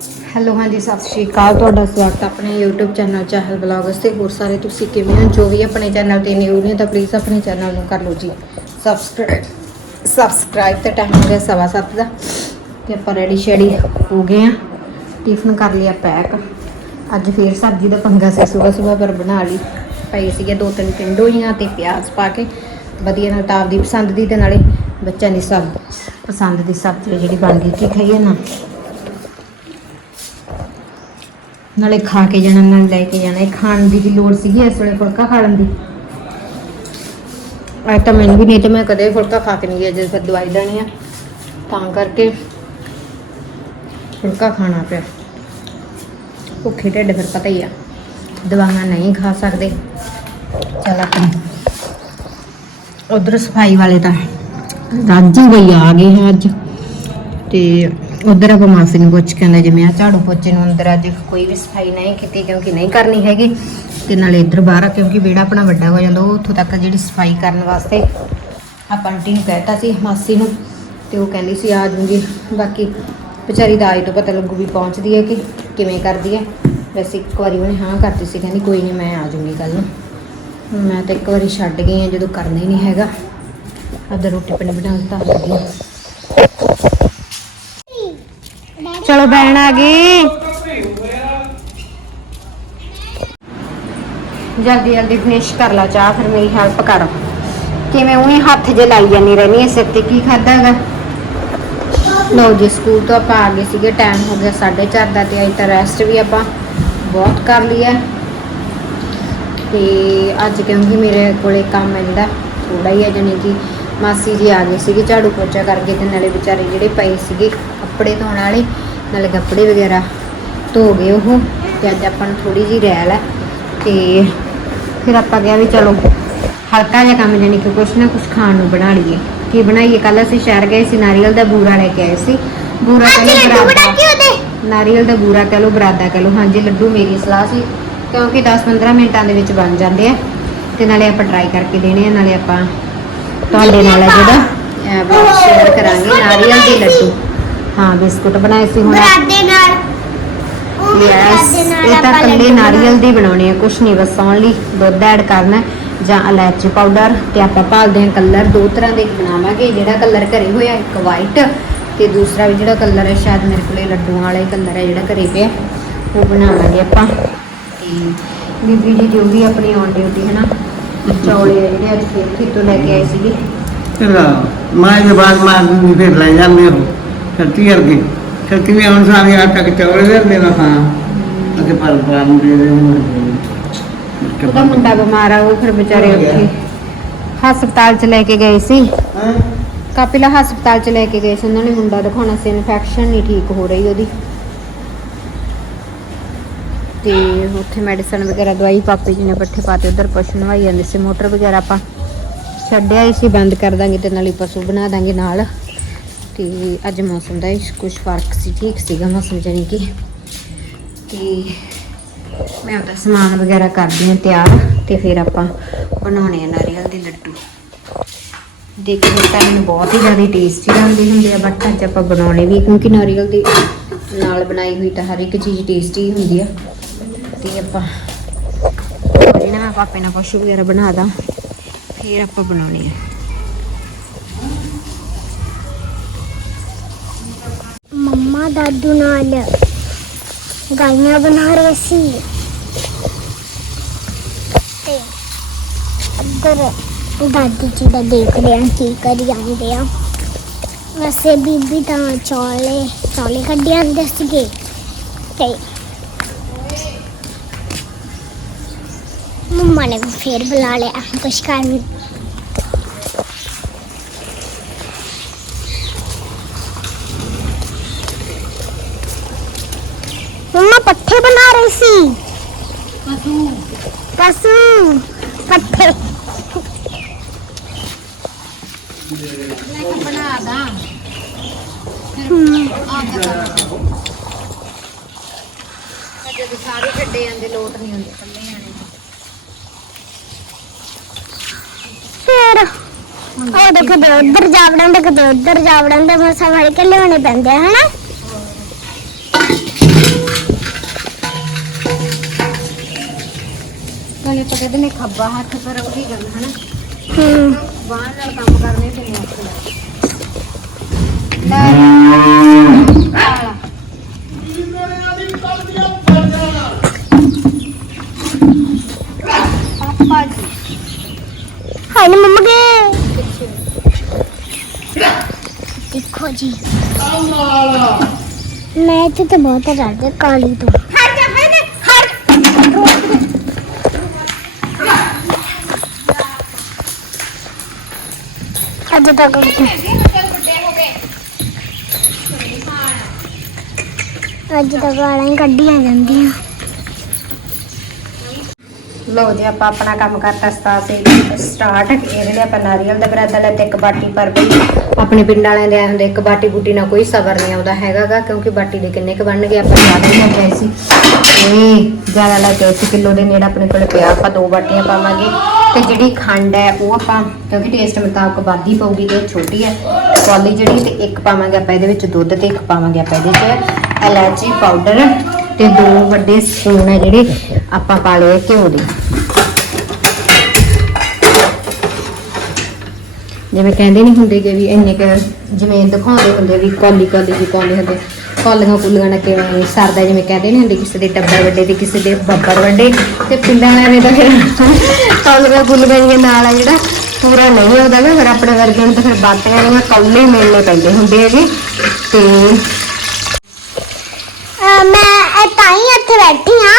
Hello ਹਾਂਜੀ, ਸਤਿ ਸ਼੍ਰੀ ਅਕਾਲ। ਤੁਹਾਡਾ ਸਵਾਗਤ ਹੈ ਆਪਣੇ YouTube ਚੈਨਲ ਚਾਹਲ ਬਲੌਗਸ ਤੇ। ਹੋਰ ਸਾਰੇ ਤੁਸੀਂ ਕਿਵੇਂ ਹੋ? ਜੋ ਵੀ ਆਪਣੇ ਚੈਨਲ ਤੇ ਨਿਊ ਨੇ ਤਾਂ ਪਲੀਜ਼ ਆਪਣੇ ਚੈਨਲ ਨੂੰ ਕਰ ਲਓ ਜੀ। ਸਬਸਕ੍ਰਾਈਬ ਸਬਸਕ੍ਰਾਈਬ ਤੇ ਟਾਈਮ ਹੋ ਗਿਆ ਸਵਾ ਸੱਤ ਦਾ। ਤੇ ਆਪਾਂ ਰੈਡੀ ਸ਼ੈਡੀ ਹੋ ਗਏ ਆ ਟਿਫਨ ਕਰ ਲਿਆ ਪੈਕ ਅੱਜ ਫੇਰ ਸਬਜ਼ੀ ਦਾ ਪੰਗਾ ਸੀ ਸਵੇਰ ਸਵੇਰ ਪਰ ਬਣਾ ਲਈ। ਪਈ ਸੀਗੇ ਦੋ ਤਿੰਨ ਟਿੰਡੋਈਆਂ ਤੇ ਪਿਆਜ਼ ਪਾ ਕੇ। ਵਧੀਆ ਨਾਲ ਤਾਪ ਦੀ ਪਸੰਦ ਦੀ ਤੇ ਨਾਲੇ ਬੱਚਿਆਂ ਦੀ ਸਭ ਪਸੰਦ ਦੀ ਸਬਜ਼ੀ ਜਿਹੜੀ ਬਣ ਗਈ, ਕੀ ਖਾਈਏ ਨਾ? ਨਾਲੇ ਖਾ ਕੇ ਜਾਣਾ, ਨਾਲ ਲੈ ਕੇ ਜਾਣਾ। ਇਹ ਖਾਣ ਦੀ ਵੀ ਲੋੜ ਸੀਗੀ, ਇਸ ਵੇਲੇ ਫੁਲਕਾ ਖਾਣ ਦੀ ਅੱਜ ਤਾਂ ਮੈਨੂੰ ਵੀ ਨਹੀਂ, ਤੇ ਮੈਂ ਕਦੇ ਫੁਲਕਾ ਖਾ ਕੇ ਨਹੀਂ ਗਿਆ ਜਦ ਫਿਰ ਦਵਾਈ ਲੈਣੀ ਆ। ਤਾਂ ਕਰਕੇ ਫੁਲਕਾ ਖਾਣਾ ਪਿਆ। ਭੁੱਖੇ ਢਿੱਡ ਫਿਰ ਪਤਾ ਹੀ ਆ, ਦਵਾਈਆਂ ਨਹੀਂ ਖਾ ਸਕਦੇ। ਚਲ ਆਪਣੀ ਉਧਰ ਸਫ਼ਾਈ ਵਾਲੇ ਤਾਂ ਰਾਜੀ ਬਈ ਆ ਗਏ ਹੈ ਅੱਜ। ਤੇ ਉਧਰ ਆਪਾਂ ਮਾਸੀ ਨੂੰ ਪੁੱਛ ਕੇ ਆਂਦਾ ਜਿਵੇਂ ਆ ਝਾੜੂ ਪੋਚੇ ਨੂੰ ਅੰਦਰ ਅੱਜ ਕੋਈ ਵੀ ਸਫ਼ਾਈ ਨਹੀਂ ਕੀਤੀ ਕਿਉਂਕਿ ਨਹੀਂ ਕਰਨੀ ਹੈਗੀ, ਤੇ ਨਾਲੇ ਇੱਧਰ ਬਾਹਰ ਆ, ਕਿਉਂਕਿ ਵਿਹੜਾ ਆਪਣਾ ਵੱਡਾ ਹੋ ਜਾਂਦਾ, ਉਹ ਉੱਥੋਂ ਤੱਕ ਜਿਹੜੀ ਸਫ਼ਾਈ ਕਰਨ ਵਾਸਤੇ ਆਪਾਂ ਆਂਟੀ ਨੂੰ ਕਹਿਤਾ ਸੀ, ਮਾਸੀ ਨੂੰ, ਤੇ ਉਹ ਕਹਿੰਦੀ ਸੀ, ਆ ਜੂੰਗੀ ਬਾਕੀ ਵਿਚਾਰੀ ਦਾ ਆਈ ਤੋਂ ਪਤਾ ਲੱਗੂ ਵੀ ਪਹੁੰਚਦੀ ਹੈ ਕਿ ਕਿਵੇਂ ਕਰਦੀ ਹੈ। ਵੈਸੇ ਇੱਕ ਵਾਰੀ ਉਹਨੇ ਹਾਂ ਕਰਤੀ ਸੀ, ਕਹਿੰਦੀ ਕੋਈ ਨਹੀਂ, ਮੈਂ ਆ ਜੂੰਗੀ ਕੱਲ ਨੂੰ। ਮੈਂ ਤਾਂ ਇੱਕ ਵਾਰੀ ਛੱਡ ਗਈ ਹਾਂ, ਜਦੋਂ ਕਰਨਾ ਹੀ ਨਹੀਂ ਹੈਗਾ। ਅੱਧਾ ਰੋਟੀ ਪਾਣੀ ਬਣਾ ਦਿੱਤਾ ਚਲੋ ਬੈਣ ਆ ਗਈ। ਜਲਦੀ ਜਲਦੀ ਫਿਨਿਸ਼ ਕਰ ਲਾ ਚਾਹ, ਫਿਰ ਮੇਰੀ ਹੈਲਪ ਕਰ। ਕਿਵੇਂ ਉਹਨੇ ਹੱਥ ਜੇ ਲਾਈ ਜਾਨੀ ਰਹਿਣੀ ਐ ਸਿਰ ਤੇ ਕੀ ਖਾਦਾ ਲਓ ਜੀ ਸਕੂਲ ਤੋਂ ਆਪਾਂ ਆ ਗਏ ਸੀਗੇ ਟਾਈਮ ਹੋ ਗਿਆ 4:30 ਦਾ ਤੇ ਅੱਜ ਤਾਂ ਰੈਸਟ ਵੀ ਆਪਾਂ ਬਹੁਤ ਕਰ ਲਿਆ ਤੇ ਅੱਜ ਕਿਉਂਕਿ ਮੇਰੇ ਕੋਲੇ ਕੰਮ ਹੈ ਜਿਹੜਾ ਥੋੜਾ ਹੀ ਹੈ, ਜਾਣੀ ਕਿ ਮਾਸੀ ਜੀ ਆ ਗਏ ਸੀਗੇ, ਝਾੜੂ ਪੋਚਾ ਕਰਕੇ ਤੇ ਨਾਲੇ ਵਿਚਾਰੇ ਜਿਹੜੇ ਪਏ ਸੀਗੇ ਕੱਪੜੇ ਧੋਣ ਵਾਲੇ ਨਾਲੇ ਕੱਪੜੇ ਵਗੈਰਾ ਧੋ ਗਏ ਉਹ ਤੇ ਅੱਜ ਆਪਾਂ ਨੂੰ ਥੋੜੀ ਜੀ ਰਹਿਲ ਹੈ ਤੇ ਫਿਰ ਆਪਾਂ ਕਿਹਾ ਵੀ ਚਲੋ ਹਲਕਾ ਜਿਹਾ ਕੰਮ ਜਾਣੀ ਕਿ ਕੁਛ ਨਾ ਕੁਛ ਖਾਣ ਨੂੰ ਬਣਾ ਲਈਏ। ਕੀ ਬਣਾਈਏ? ਕੱਲ ਅਸੀਂ ਸ਼ਹਿਰ ਗਏ ਸੀ ਨਾਰੀਅਲ ਦਾ ਬੂਰਾ ਲੈ ਕੇ ਆਏ ਸੀ। ਬੂਰਾ ਕਹਿੰਦੇ ਬਰਾਦਾ। ਨਾਰੀਅਲ ਦਾ ਬੂਰਾ ਕਹ ਲਓ ਬਰਾਦਾ ਕਹ ਲਓ। ਹਾਂਜੀ ਲੱਡੂ ਮੇਰੀ ਸਲਾਹ ਸੀ ਕਿਉਂਕਿ 10-15 ਮਿੰਟਾਂ ਦੇ ਵਿੱਚ ਬਣ ਜਾਂਦੇ ਆ ਤੇ ਨਾਲੇ ਆਪਾਂ ਟਰਾਈ ਕਰਕੇ ਦੇਣੇ ਆ ਨਾਲੇ ਆਪਾਂ ਤੁਹਾਡੇ ਨਾਲ ਆ ਜਿਹੜਾ ਸ਼ੇਅਰ ਕਰਾਂਗੇ ਨਾਰੀਅਲ ਦੇ ਲੱਡੂ। ਹਾਂ ਬਿਸਕੁਟ ਬਣਾਏ ਸੀ ਹੁਣ। ਬਰਾਦੇ ਨਾਲ। ਉਹ ਯੈਸ ਨਾਲ ਇਹ ਤਾਂ ਆਪਾਂ ਕੱਲੇ ਲੱਡੂ ਨਾਰੀਅਲ ਦੀ ਬਣਾਉਣੀ ਹੈ ਕੁਛ ਨਹੀਂ ਬਸ ਓਨਲੀ ਦੁੱਧ ਐਡ ਕਰਨਾ ਹੈ ਜਾਂ ਇਲਾਇਚੀ ਪਾਊਡਰ ਤੇ ਆਪਾਂ ਭਾਲਦੇ ਹਾਂ ਕਲਰ ਦੋ ਤਰ੍ਹਾਂ ਦੇ ਬਣਾਵਾਂਗੇ ਜਿਹੜਾ ਕਲਰ ਘਰੇ ਹੋਇਆ ਇੱਕ ਵਾਈਟ ਤੇ ਦੂਸਰਾ ਵੀ ਜਿਹੜਾ ਕਲਰ ਹੈ ਸ਼ਾਇਦ ਮੇਰੇ ਕੋਲੇ ਲੱਡੂਆਂ ਵਾਲਾ ਹੀ ਕਲਰ ਹੈ ਜਿਹੜਾ ਘਰੇ ਪਿਆ ਉਹ ਬਣਾਵਾਂਗੇ ਆਪਾਂ। ਤੇ ਬੀਬੀ ਜੀ ਜੋ ਵੀ ਆਪਣੀ ਔਨ ਡਿਊਟੀ ਹੈ ਨਾ ਚੌਲੇ ਆ ਜਿਹੜੇ ਅੱਜ ਫੇਰ ਖੇਤੋਂ ਲੈ ਕੇ ਆਏ ਸੀਗੇ। ਚਲੋ ਮਾਂ ਦੇ ਬਾਅਦ ਮਾਂ ਨੂੰ ਫਿਰ ਲੈ ਜਾਂਦੇ ਹੋ। ਛੱਤੀ ਕਰਕੇ। ਛੱਤੀ ਵੀ ਹੁਣ ਸਾਰੇ ਆ ਤੱਕ ਚੌੜੇ ਦੇ ਦੇਣਾ ਹਾਂ ਅਤੇ ਪਰ ਪਰ ਦੇ ਦੇ ਉਹਦਾ ਮੁੰਡਾ ਬਿਮਾਰ ਆ ਉਹ ਫਿਰ ਵਿਚਾਰੇ ਉੱਥੇ ਹਸਪਤਾਲ ਚ ਲੈ ਕੇ ਗਏ ਸੀ। ਕਾਪਿਲਾ ਹਸਪਤਾਲ ਚ ਲੈ ਕੇ ਗਏ ਸੀ। ਉਹਨਾਂ ਨੇ ਮੁੰਡਾ ਦਿਖਾਉਣਾ ਸੀ ਇਨਫੈਕਸ਼ਨ ਨਹੀਂ ਠੀਕ ਹੋ ਰਹੀ ਉਹਦੀ। ਤੇ ਉੱਥੇ ਮੈਡੀਸਨ ਵਗੈਰਾ ਦਵਾਈ ਪਾਪੇ ਜੀ ਨੇ ਪੱਠੇ ਪਾਤੇ ਉਧਰ ਪਸ਼ੂ ਨਵਾਈ ਜਾਂਦੇ ਸੀ। ਮੋਟਰ ਵਗੈਰਾ ਆਪਾਂ ਛੱਡਿਆ ਹੀ ਸੀ ਬੰਦ ਕਰ ਦਾਂਗੇ ਤੇ ਨਾਲੇ ਪਸ਼ੂ ਬਣਾ ਦਾਂਗੇ ਨਾਲ। ਤੇ ਅੱਜ ਮੌਸਮ ਦਾ ਕੁਝ ਫ਼ਰਕ ਸੀ, ਠੀਕ ਸੀਗਾ ਮੌਸਮ ਜਾਨੀ ਕਿ। ਤੇ ਮੈਂ ਉਹਦਾ ਸਮਾਨ ਵਗੈਰਾ ਕਰਦੀ ਹਾਂ ਤਿਆਰ, ਤੇ ਫਿਰ ਆਪਾਂ ਬਣਾਉਣੇ ਆ ਨਾਰੀਅਲ ਦੇ ਲੱਡੂ। ਦੇਖੋ, ਤਾਂ ਮੈਨੂੰ ਬਹੁਤ ਹੀ ਜ਼ਿਆਦਾ ਟੇਸਟੀ ਲੱਗਦੇ ਹੁੰਦੇ ਆ ਬਟ ਅੱਜ ਆਪਾਂ ਬਣਾਉਣੇ ਵੀ ਕਿਉਂਕਿ ਨਾਰੀਅਲ ਦੇ ਨਾਲ ਬਣਾਈ ਹੋਈ ਤਾਂ ਹਰ ਇੱਕ ਚੀਜ਼ ਟੇਸਟੀ ਹੁੰਦੀ ਆ। ਤੇ ਆਪਾਂ ਇਹਨਾਂ ਮੈਂ ਪਾਪੇ ਨਾਲ ਕੁਛ ਵਗੈਰਾ ਬਣਾ ਦਾਂ ਫਿਰ ਆਪਾਂ ਬਣਾਉਣੇ ਆ। ਮੰਮਾ ਦਾਦੂ ਨਾਲ ਗਾਈਆਂ ਬਣਾ ਰਹੇ ਸੀ ਤੇ ਅੰਦਰ ਦਾਦੀ ਜੀ ਦਾ ਦੇਖ ਰਹੇ ਹਾਂ ਕੀ ਕਰੀ ਜਾਂਦੇ ਆ ਵੈਸੇ ਬੀਬੀ ਤਾਂ ਚੌਲੇ ਚੌਲੇ ਕੱਢੀ ਜਾਂਦੇ ਸੀਗੇ ਤੇ ਮੰਮਾ ਨੇ ਫਿਰ ਬੁਲਾ ਲਿਆ ਕੁਛ ਕਰ ਬਣਾ ਰਹੀ ਸੀ। ਪਸ਼ੂ ਪਸ਼ੂ ਪੱਠੇ। ਬਣਾ ਦਾਂ। ਹਮ, ਜਦੋਂ ਸਾਰੇ ਛੱਡੇ ਜਾਂਦੇ ਲੋਟ ਨਹੀਂ ਹੁੰਦੇ ਕੱਲੇ ਆਣੇ ਫਿਰ ਉਹ ਦੇਖੋ ਉੱਧਰ ਜਾ ਵੜਨ ਤੇ ਕਦੇ ਉੱਧਰ ਜਾ ਵੜਨ ਤੇ ਮਸਾ ਫੜ ਕੇ ਲਿਆਉਣੇ ਪੈਂਦੇ ਆ ਹਨਾ? ਆਪਾਂ ਕਹਿੰਦੇ ਨੇ ਖੱਬਾ ਹੱਥ ਪਰ ਉਹੀ ਗੱਲ ਹਨਾ? ਹੂੰ। ਬਾਹਰ ਨਾਲ ਕੰਮ ਕਰਨੇ ਤੇ ਨਹੀਂ ਔਖੇ ਲੈ ਆਲਾ ਪਾਪਾ ਜੀ। ਹਾਏ ਨਾ ਮੰਮਾ ਕੇ ਦੇਖੋ ਜੀ। ਮੈਂ ਇੱਥੇ ਤੇ ਬਹੁਤ ਡਰਦੇ ਕਾਲੀ ਤੋਂ ਹਟ ਜਾ ਬਈ ਨੇ ਹਟ ਅੱਜ ਤੱਕ ਅੱਜ ਤੱਕ ਗਾਲਾਂ ਹੀ ਕੱਢੀਆਂ ਜਾਂਦੀਆਂ। ਲੋ ਜੀ ਆਪਾਂ ਆਪਣਾ ਕੰਮ ਕਰਤਾ ਸਟਾਰਟ ਸਟਾਰਟ ਇਹਦੇ ਲਈ ਆਪਾਂ ਨਾਰੀਅਲ ਦਾ ਬਰੈਡ ਲੈ ਤੇ ਇੱਕ ਬਾਟੀ ਪਰ ਪਈ ਆਪਣੇ ਪਿੰਡ ਵਾਲਿਆਂ ਦੇ ਆਏ ਹੁੰਦੇ ਇੱਕ ਬਾਟੀ ਬੂਟੀ ਨਾਲ ਕੋਈ ਸਬਰ ਨਹੀਂ ਆਉਂਦਾ ਹੈਗਾਗਾ ਕਿਉਂਕਿ ਬਾਟੀ ਦੇ ਕਿੰਨੇ ਕ ਬਣਨਗੇ ਆਪਾਂ ਜ਼ਿਆਦਾ ਹੀ ਲੈ ਗਏ ਸੀ। ਇਹ ਜ਼ਿਆਦਾ ਲੈ ਕੇ 1 ਕਿਲੋ ਦੇ ਨੇੜੇ ਆਪਣੇ ਕੋਲ ਪਿਆ ਆਪਾਂ ਦੋ ਬਾਟੀਆਂ ਪਾਵਾਂਗੇ। ਤੇ ਜਿਹੜੀ ਖੰਡ ਹੈ, ਉਹ ਆਪਾਂ ਕਿਉਂਕਿ ਟੇਸਟ ਮੁਤਾਬਕ ਵੱਧਦੀ ਪਊਗੀ ਤੇ ਇਹ ਛੋਟੀ ਹੈ। ਕੌਲੀ ਜਿਹੜੀ ਤੇ ਇੱਕ ਪਾਵਾਂਗੇ ਆਪਾਂ ਇਹਦੇ ਵਿੱਚ ਦੁੱਧ ਤੇ ਇੱਕ ਪਾਵਾਂਗੇ ਆਪਾਂ ਇਹਦੇ 'ਚ ਇਲਾਚੀ ਪਾਊਡਰ ਤੇ ਦੋ ਵੱਡੇ ਸਪੂਨ ਹੈ ਜਿਹੜੇ ਆਪਾਂ ਪਾ ਲਏ ਘਿਓ ਦੇ। ਜਿਵੇਂ ਕਹਿੰਦੇ ਨਹੀਂ ਹੁੰਦੇ ਕਿ ਵੀ ਇੰਨੇ ਕ ਜਿਵੇਂ ਦਿਖਾਉਂਦੇ ਹੁੰਦੇ ਵੀ ਕੌਲੀ ਕੌਲੀ ਜੀ ਪਾਉਂਦੇ ਹੁੰਦੇ ਕੌਲੀਆਂ ਕੁੱਲੀਆਂ ਨਾਲ ਕਿਵੇਂ ਸਰਦਾ ਜਿਵੇਂ ਕਹਿੰਦੇ ਨਹੀਂ ਹੁੰਦੇ ਕਿਸੇ ਦੇ ਟੱਬਰ ਵੱਡੇ ਤੇ ਕਿਸੇ ਦੇ ਬੱਬਰ ਵੱਡੇ ਤੇ ਪਿੰਡਾਂ ਵਾਲਿਆਂ ਨੇ ਤਾਂ ਫਿਰ ਕੌਲੀਆਂ ਕੁੱਲੀਆਂ ਦੇ ਨਾਲ ਆ ਜਿਹੜਾ ਪੂਰਾ ਨਹੀਂ ਹੁੰਦਾ ਗਾ ਫਿਰ ਆਪਣੇ ਵਰਗੇ ਨੂੰ ਤਾਂ ਫਿਰ ਬਾਟੀਆਂ ਨੂੰ ਕੌਲੇ ਮਿਲਨੇ ਪੈਂਦੇ ਹੁੰਦੇ ਹੈਗੇ ਤੇ ਮੈਂ ਤਾਂ ਹੀ ਇੱਥੇ ਬੈਠੀ ਆ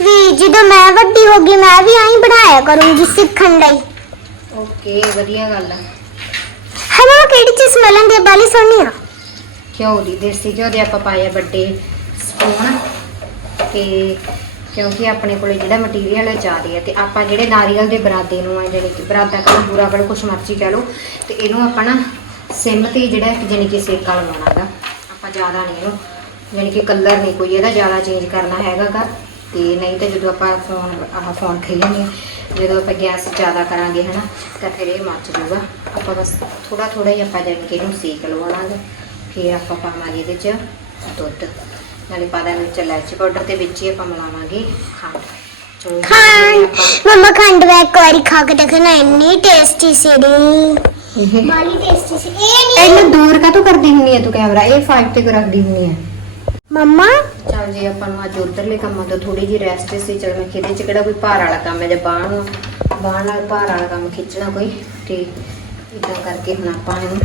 ਵੀ ਜਦੋਂ ਮੈਂ ਵੱਡੀ ਹੋ ਗਈ ਮੈਂ ਵੀ ਆਈ ਬਣਾਇਆ ਕਰੂੰਗੀ ਸਿੱਖਣ ਲਈ। ਓਕੇ ਵਧੀਆ ਗੱਲ ਹੈ ਨਾ ਕਿਹੜੀ ਚੀਜ਼ ਮਿਲਣ ਦੀ ਬਾਲੀ ਸੋਹਣੀ ਆ। ਘਿਓ ਦੀ ਦੇਸੀ ਘਿਓ ਦੇ ਆਪਾਂ ਪਾਏ ਆ ਵੱਡੇ ਸਪੂਨ ਤੇ ਕਿਉਂਕਿ ਆਪਣੇ ਕੋਲੇ ਜਿਹੜਾ ਮਟੀਰੀਅਲ ਹੈ ਜ਼ਿਆਦਾ ਹੈ ਤੇ ਆਪਾਂ ਜਿਹੜੇ ਨਾਰੀਅਲ ਦੇ ਬਰਾਦੇ ਨੂੰ ਆ ਜਿਹੜੇ ਕਿ ਬਰਾਦਾ ਕਹੋ ਬੂਰਾ ਕਹੋ ਕੁਛ ਮਰਜ਼ੀ ਕਹਿ ਲਓ, ਤੇ ਇਹਨੂੰ ਆਪਾਂ ਨਾ ਸਿਮ ਤੇ ਜਿਹੜਾ ਜਾਨੀ ਕਿ ਸੇਕਾ ਲਵਾਉਣਾਗਾ ਆਪਾਂ ਜ਼ਿਆਦਾ ਨਹੀਂ ਇਹਨੂੰ ਜਾਨੀ ਕਿ ਕਲਰ ਨਹੀਂ ਕੋਈ ਇਹਦਾ ਜ਼ਿਆਦਾ ਚੇਂਜ ਕਰਨਾ ਹੈਗਾਗਾ ਤੇ ਨਹੀਂ ਤਾਂ ਜਦੋਂ ਆਪਾਂ ਫੋਨ ਆਹ ਫੋਨ ਖੇਲਣਗੇ ਜਦੋਂ ਆਪਾਂ ਗੈਸ ਜ਼ਿਆਦਾ ਕਰਾਂਗੇ ਹਨਾ, ਤਾਂ ਫਿਰ ਇਹ ਮੱਚ ਜਾਊਗਾ। ਆਪਾਂ ਬਸ ਥੋੜਾ ਥੋੜਾ ਹੀ ਆਪਾਂ ਜਾਨੀ ਕਿ ਇਹਨੂੰ ਸੇਕ ਲਵਾਉਣਾਗਾ ਫਿਰ ਆਪਾਂ ਪਾਵਾਂਗੇ ਇਹਦੇ 'ਚ ਦੁੱਧ। ਨਾਲੇ ਪਾ ਦਾਂਗੇ ਵਿੱਚ ਇਲਾਇਚੀ ਪਾਊਡਰ ਤੇ ਵਿੱਚ ਹੀ ਆਪਾਂ ਮਿਲਾਵਾਂਗੇ ਖੰਡ। ਹਾਂ ਮਮਾ ਖੰਡ ਮੈਂ ਇੱਕ ਵਾਰੀ ਖਾ ਕੇ ਦੇਖਣਾ ਇੰਨੀ ਟੇਸਟੀ ਸੀ ਦੀ ਇਹ ਬਾਲੀ ਟੇਸਟੀ ਸੀ। ਇਹ ਨਹੀਂ ਇਹਨੂੰ ਦੂਰ ਕਾਹਤੋਂ ਕਰਦੀ ਹੁੰਨੀ ਹੈ ਤੂੰ ਕੈਮਰਾ? ਇਹ 5 ਤੇ ਰੱਖਦੀ ਹੁੰਨੀ ਹੈ ਮਮਾ? ਚਲ ਜੀ ਆਪਾਂ ਨੂੰ ਅੱਜ ਉਧਰਲੇ ਕੰਮਾਂ ਤੋਂ ਥੋੜੀ ਜੀ ਰੈਸਟ ਸੀ। ਚਲ ਮੈਂ ਕਿਹਦੇ ਚ ਕਿਹੜਾ ਕੋਈ ਭਾਰ ਵਾਲਾ ਕੰਮ ਹੈ ਜਾਂ ਬਾਹਰ ਨੂੰ ਬਾਹਰ ਨਾਲ ਭਾਰ ਵਾਲਾ ਕੰਮ ਖਿੱਚਣਾ ਕੋਈ? ਤੇ ਇਦਾਂ ਕਰਕੇ ਹੁਣ ਆਪਾਂ ਇਹਨੂੰ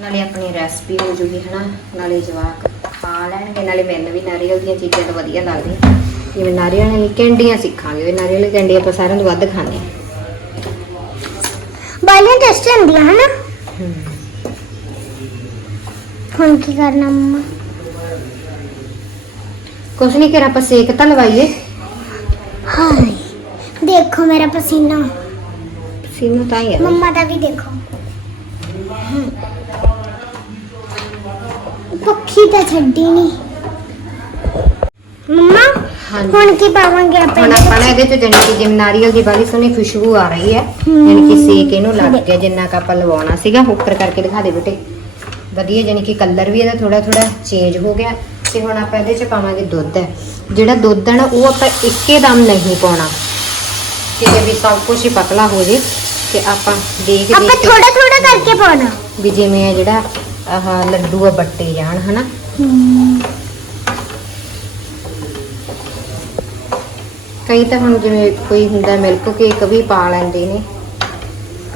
ਨਾਲੇ ਆਪਣੀ ਰੈਸਪੀ ਹੋ ਜੂਗੀ ਹਨਾ ਨਾਲੇ ਜਵਾਕ ਖਾ ਲੈਣਗੇ ਨਾਲੇ ਮੈਨੂੰ ਵੀ ਨਾਰੀਅਲ ਦੀਆਂ ਚੀਜ਼ਾਂ ਤਾਂ ਵਧੀਆ ਲੱਗਦੀਆਂ। ਜਿਵੇਂ ਨਾਰੀਅਲ ਦੀ ਕੈਂਡੀਆਂ ਸਿੱਖਾਂਗੇ ਵੀ ਨਾਰੀਅਲ ਦੀ ਕੈਂਡੀ ਆਪਾਂ ਸਾਰਿਆਂ ਤੋਂ ਵੱਧ ਖਾਂਦੇ ਹਾਂ। ਬਾਲੀਆਂ ਟੇਸਟੀ ਹੁੰਦੀਆਂ ਹਨਾ? ਹੁਣ ਕੀ ਕਰਨਾ ਮਮਾ? ਕੁਛ ਨਹੀਂ ਕਰ ਆਪਾਂ ਸੇਕ ਤਾਂ ਲਵਾਈਏ। ਹਾਏ ਦੇਖੋ ਮੇਰਾ ਪਸੀਨਾ। ਸੀਨੂੰ ਤਾਂ ਹੀ ਹੈ ਮੰਮਾ ਦਾ ਵੀ ਦੇਖੋ। ਪੱਖੀ ਤਾਂ ਛੱਡੀ ਨਹੀਂ ਮੰਮਾ ਹਾਂਜੀ। ਹੁਣ ਕੀ ਪਾਵਾਂਗੇ ਆਪਾਂ ਹੁਣ ਆਪਾਂ ਨਾ ਇਹਦੇ ਚ ਜਾਨੀ ਕਿ ਜਿਵੇਂ ਨਾਰੀਅਲ ਦੀ ਬਾਲੀ ਸੋਹਣੀ ਖੁਸ਼ਬੂ ਆ ਰਹੀ ਹੈ। ਯਾਨੀ ਕਿ ਸੇਕ ਇਹਨੂੰ ਲੱਗ ਗਿਆ ਜਿੰਨਾ ਕ ਆਪਾਂ ਲਵਾਉਣਾ ਸੀਗਾ ਉੱਪਰ ਕਰਕੇ ਦਿਖਾ ਦੇ ਬੇਟੇ। ਵਧੀਆ ਜਾਨੀ ਕਿ ਕਲਰ ਵੀ ਇਹਦਾ ਥੋੜਾ ਥੋੜਾ ਚੇਂਜ ਹੋ ਗਿਆ। ਤੇ ਹੁਣ ਆਪਾਂ ਇਹਦੇ ਚ ਪਾਵਾਂਗੇ ਦੁੱਧ ਹੈ। ਜਿਹੜਾ ਦੁੱਧ ਹੈ ਨਾ ਉਹ ਆਪਾਂ ਇੱਕੇ ਦਮ ਨਹੀਂ ਪਾਉਣਾ। ਕਿਤੇ ਵੀ ਸਭ ਕੁਝ ਹੀ ਪਤਲਾ ਹੋ ਜੇ ਤੇ ਆਪਾਂ ਦੇਖ ਆਪਾਂ ਦੇਖ ਕੇ ਥੋੜਾ ਥੋੜਾ ਕਰਕੇ ਪਾਉਣਾ। ਵੀ ਜਿਵੇਂ ਇਹ ਜਿਹੜਾ ਆਹ ਲੱਡੂ ਆ ਬੱਟੇ ਜਾਣ ਹਨਾ? ਕਈ ਤਾਂ ਹੁਣ ਜਿਵੇਂ ਕੋਈ ਹੁੰਦਾ ਮਿਲਕ ਕੇਕ ਵੀ ਪਾ ਲੈਂਦੇ ਨੇ।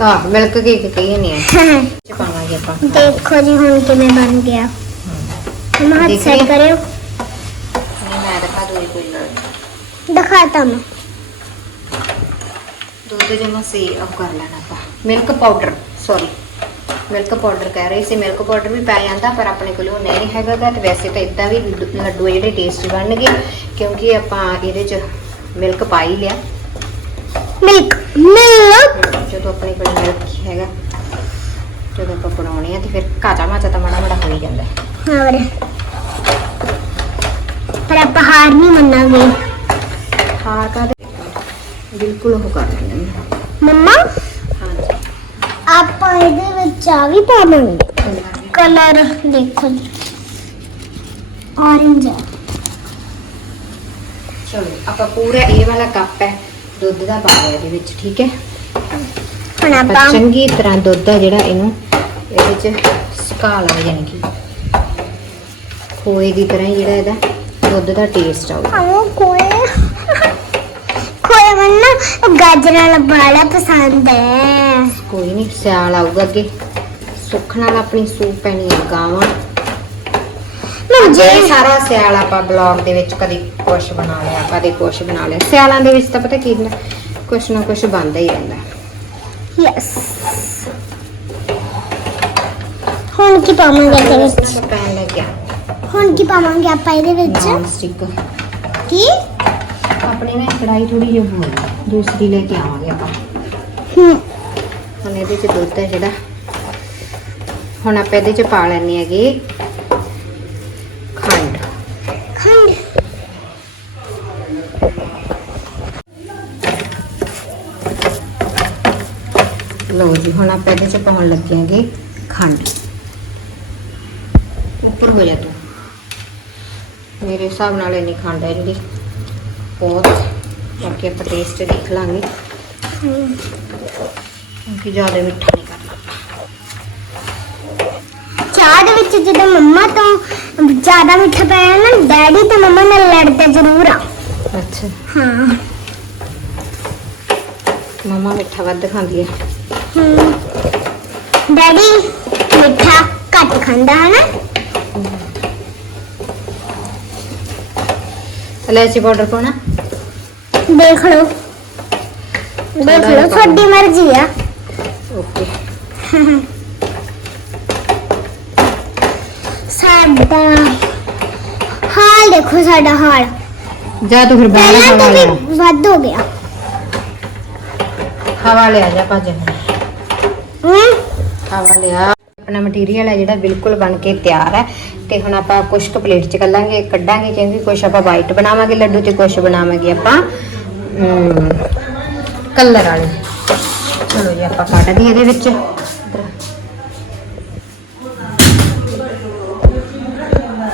ਆਹ ਮਿਲਕ ਕੇਕ ਕਹੀ ਨਹੀਂ ਹੈ ਚ ਪਾਵਾਂਗੇ ਆਪਾਂ। ਦੇਖੋ ਜੀ ਹੁਣ ਕਿਵੇਂ ਬਣ ਗਿਆ। ਮੰਮਾ ਹੱਥ ਸੈੱਟ? ਕਰਿਓ। ਨਹੀਂ ਮੈਂ ਦਿਖਾ ਦੂਈ ਕੋਈ ਨੀ। ਦਿਖਾਤਾ ਮੈਂ। ਦੁੱਧ ਜਮਾ ਸੇ ਉਹ ਕਰ ਲੈਣਾ ਆਪਾਂ। Milk powder sorry milk powder ਕਹਿ ਰਹੀ ਸੀ ਮਿਲਕ ਪਾਊਡਰ ਵੀ ਪੈ ਜਾਂਦਾ ਪਰ ਆਪਣੇ ਕੋਲ ਉਹ ਨਹੀਂ ਹੈਗਾ ਤੇ ਵੈਸੇ ਤਾਂ ਇਦਾਂ ਵੀ ਲੱਡੂ ਜਿਹੜੇ ਟੇਸਟੀ ਬਣਨਗੇ ਕਿਉਂਕਿ ਆਪਾਂ ਇਹਦੇ ਚ ਮਿਲਕ ਪਾ ਹੀ ਲਿਆ। Milk milk! ਜਦੋਂ ਆਪਣੇ ਕੋਲ ਮਿਲਕ ਹੈਗਾ ਜਦੋਂ ਆਪਾਂ ਬਣਾਉਣੇ ਆ ਤੇ ਫਿਰ ਕਾਚਾ ਮਾਚਾ ਤਾਂ ਮਾੜਾ ਮਾੜਾ ਹੋ ਹੀ ਜਾਂਦਾ। ਹੈ। ਹੋਰ ਪਰ ਆਪਾਂ ਹਾਰ ਨਹੀਂ ਮੰਨਾਂਗੇ। ਹਾਂ ਕਾਦੇ ਬਿਲਕੁਲ ਉਹ ਕਰ ਲੈਂਦੇ ਮੰਮਾ? ਆਪਾਂ ਇਹਦੇ ਵਿੱਚ ਆ ਵੀ ਪਾਵਾਂਗੇ। ਕਲਰ ਦੇਖੋ ਜੀ। Orange ਹੈ ਚਲੋ ਆਪਾਂ ਪੂਰਾ ਇਹ ਵਾਲਾ ਕੱਪ ਹੈ ਦੁੱਧ ਦਾ ਪਾ ਲਿਆ ਇਹਦੇ ਵਿੱਚ ਠੀਕ ਹੈ? ਹੁਣ ਆਪਾਂ ਆਪਾਂ ਚੰਗੀ ਤਰ੍ਹਾਂ ਦੁੱਧ ਆ ਜਿਹੜਾ ਇਹਨੂੰ ਇਹਦੇ ਚ ਸੁਕਾ ਲਾ ਯਾਨੀ ਕਿ ਖੋਏ ਦੀ ਤਰ੍ਹਾਂ ਹੀ ਜਿਹੜਾ ਇਹਦਾ ਦੁੱਧ ਦਾ ਟੇਸਟ ਉਹ ਕੋਏ ਕੋਏ ਮੈਨੂੰ ਨਾ ਗਾਜਰਾਂ ਵਾਲਾ ਬੜਾ ਪਸੰਦ ਹੈ। ਕੋਈ ਨਹੀਂ ਸਿਆਲ ਆਊਗਾ ਅੱਗੇ। ਸੁੱਖ ਨਾਲ ਆਪਣੀ ਸੂਪ ਪੈਣੀ ਗਾਵਾਂ। ਮੈਨੂੰ ਜੇ। ਜੇ ਸਾਰਾ ਸਿਆਲ ਆਪਾਂ ਬਲੌਗ ਦੇ ਵਿੱਚ ਕਦੇ ਕੁਛ ਬਣਾ ਲਿਆ ਕਦੇ ਕੁਛ ਬਣਾ ਲਿਆ। ਸਿਆਲਾਂ ਦੇ ਵਿੱਚ ਤਾਂ ਪਤਾ ਕੀ ਹੁੰਦਾ ਕੁਛ ਨਾ ਕੁਛ ਬਣਦਾ ਹੀ ਰਹਿੰਦਾ। ਯੈਸ ਹੁਣ ਕੀ ਪਾਵਾਂਗੇ ਇਹਦੇ ਵਿੱਚ? ਤਾਂ ਪੈਣ ਲੱਗਿਆ ਹੁਣ ਕੀ ਪਾਵਾਂਗੇ ਆਪਾਂ ਇਹਦੇ ਵਿੱਚ? ਨੌਨ ਸਟਿਕ ਕੀ? ਆਪਣੇ ਨਾ ਕੜਾਈ ਥੋੜੀ ਜਿਹੀ ਹੋਈ ਦੂਸਰੀ ਲੈ ਕੇ ਆਵਾਂਗੇ ਆਪਾਂ। ਹੁਣ ਇਹਦੇ ਚ ਦੁੱਧ ਹੈ ਜਿਹੜਾ। ਹੁਣ ਆਪਾਂ ਇਹਦੇ ਚ ਪਾ ਲੈਣੇ ਹੈਗੇ ਖੰਡ। ਖੰਡ। ਲਓ ਜੀ ਹੁਣ ਆਪਾਂ ਇਹਦੇ ਚ ਪਾਉਣ ਲੱਗੇ ਹੈਗੇ ਖੰਡ। ਉੱਪਰ ਹੋ ਜਾ ਤੂੰ। ਮੇਰੇ ਹਿਸਾਬ ਨਾਲ ਇੰਨੀ ਖੰਡ ਹੈ ਜਿਹੜੀ। ਬਹੁਤ ਬਾਕੀ ਆਪਾਂ ਟੇਸਟ ਦੇਖ ਲਾਂਗੇ। ਕਿਉਂਕਿ ਜ਼ਿਆਦਾ ਮਿੱਠਾ ਨਹੀਂ ਕਰਨਾ। ਚਾਹ ਦੇ ਵਿੱਚ ਜਦੋਂ ਮੰਮਾ ਤੋਂ ਜ਼ਿਆਦਾ ਮਿੱਠਾ ਪਾਇਆ ਨਾ ਡੈਡੀ ਤੇ ਮੰਮਾ ਨਾਲ ਲੜਦੇ ਜ਼ਰੂਰ ਆ। ਅੱਛਾ। ਹਾਂ। ਮਮਾ ਮਿੱਠਾ ਵੱਧ ਖਾਂਦੀ ਹੈ। ਡੈਡੀ ਮਿੱਠਾ ਘੱਟ ਖਾਂਦਾ ਹੈ ਨਾ ਇਲਾਇਚੀ ਪਾਊਡਰ ਪਾਉਣਾ ਦੇਖ ਲਓ ਦੇਖ ਲਓ ਤੁਹਾਡੀ ਮਰਜ਼ੀ ਆ ਓਕੇ ਸਾਡਾ ਹਾਲ ਦੇਖੋ ਸਾਡਾ ਹਾਲ ਜਾ ਤੂੰ ਫਿਰ ਬਾਹਰ ਪਹਿਲਾਂ ਹਵਾ ਤੋਂ ਲਿਆ ਵੀ ਵੱਧ ਹੋ ਗਿਆ ਹਵਾ ਲਿਆ ਜਾ ਭੱਜ ਹਮ ਹਵਾ ਲਿਆ ਆਪਣਾ ਮਟੀਰੀਅਲ ਹੈ ਜਿਹੜਾ ਬਿਲਕੁਲ ਬਣ ਕੇ ਤਿਆਰ ਹੈ। ਤੇ ਹੁਣ ਆਪਾਂ ਕੁਝ ਕੁ ਪਲੇਟ ਚ ਕੱਲਾਂਗੇ ਕੱਢਾਂਗੇ ਕਿਉਂਕਿ ਕੁਝ ਆਪਾਂ ਵਾਈਟ ਬਣਾਵਾਂਗੇ, ਲੱਡੂ ਤੇ ਕੁਝ ਬਣਾਵਾਂਗੇ ਆਪਾਂ। ਕਲਰ ਵਾਲੇ। ਚਲੋ ਜੀ, ਆਪਾਂ ਕੱਢ ਦਈਏ ਇਹਦੇ ਵਿੱਚ।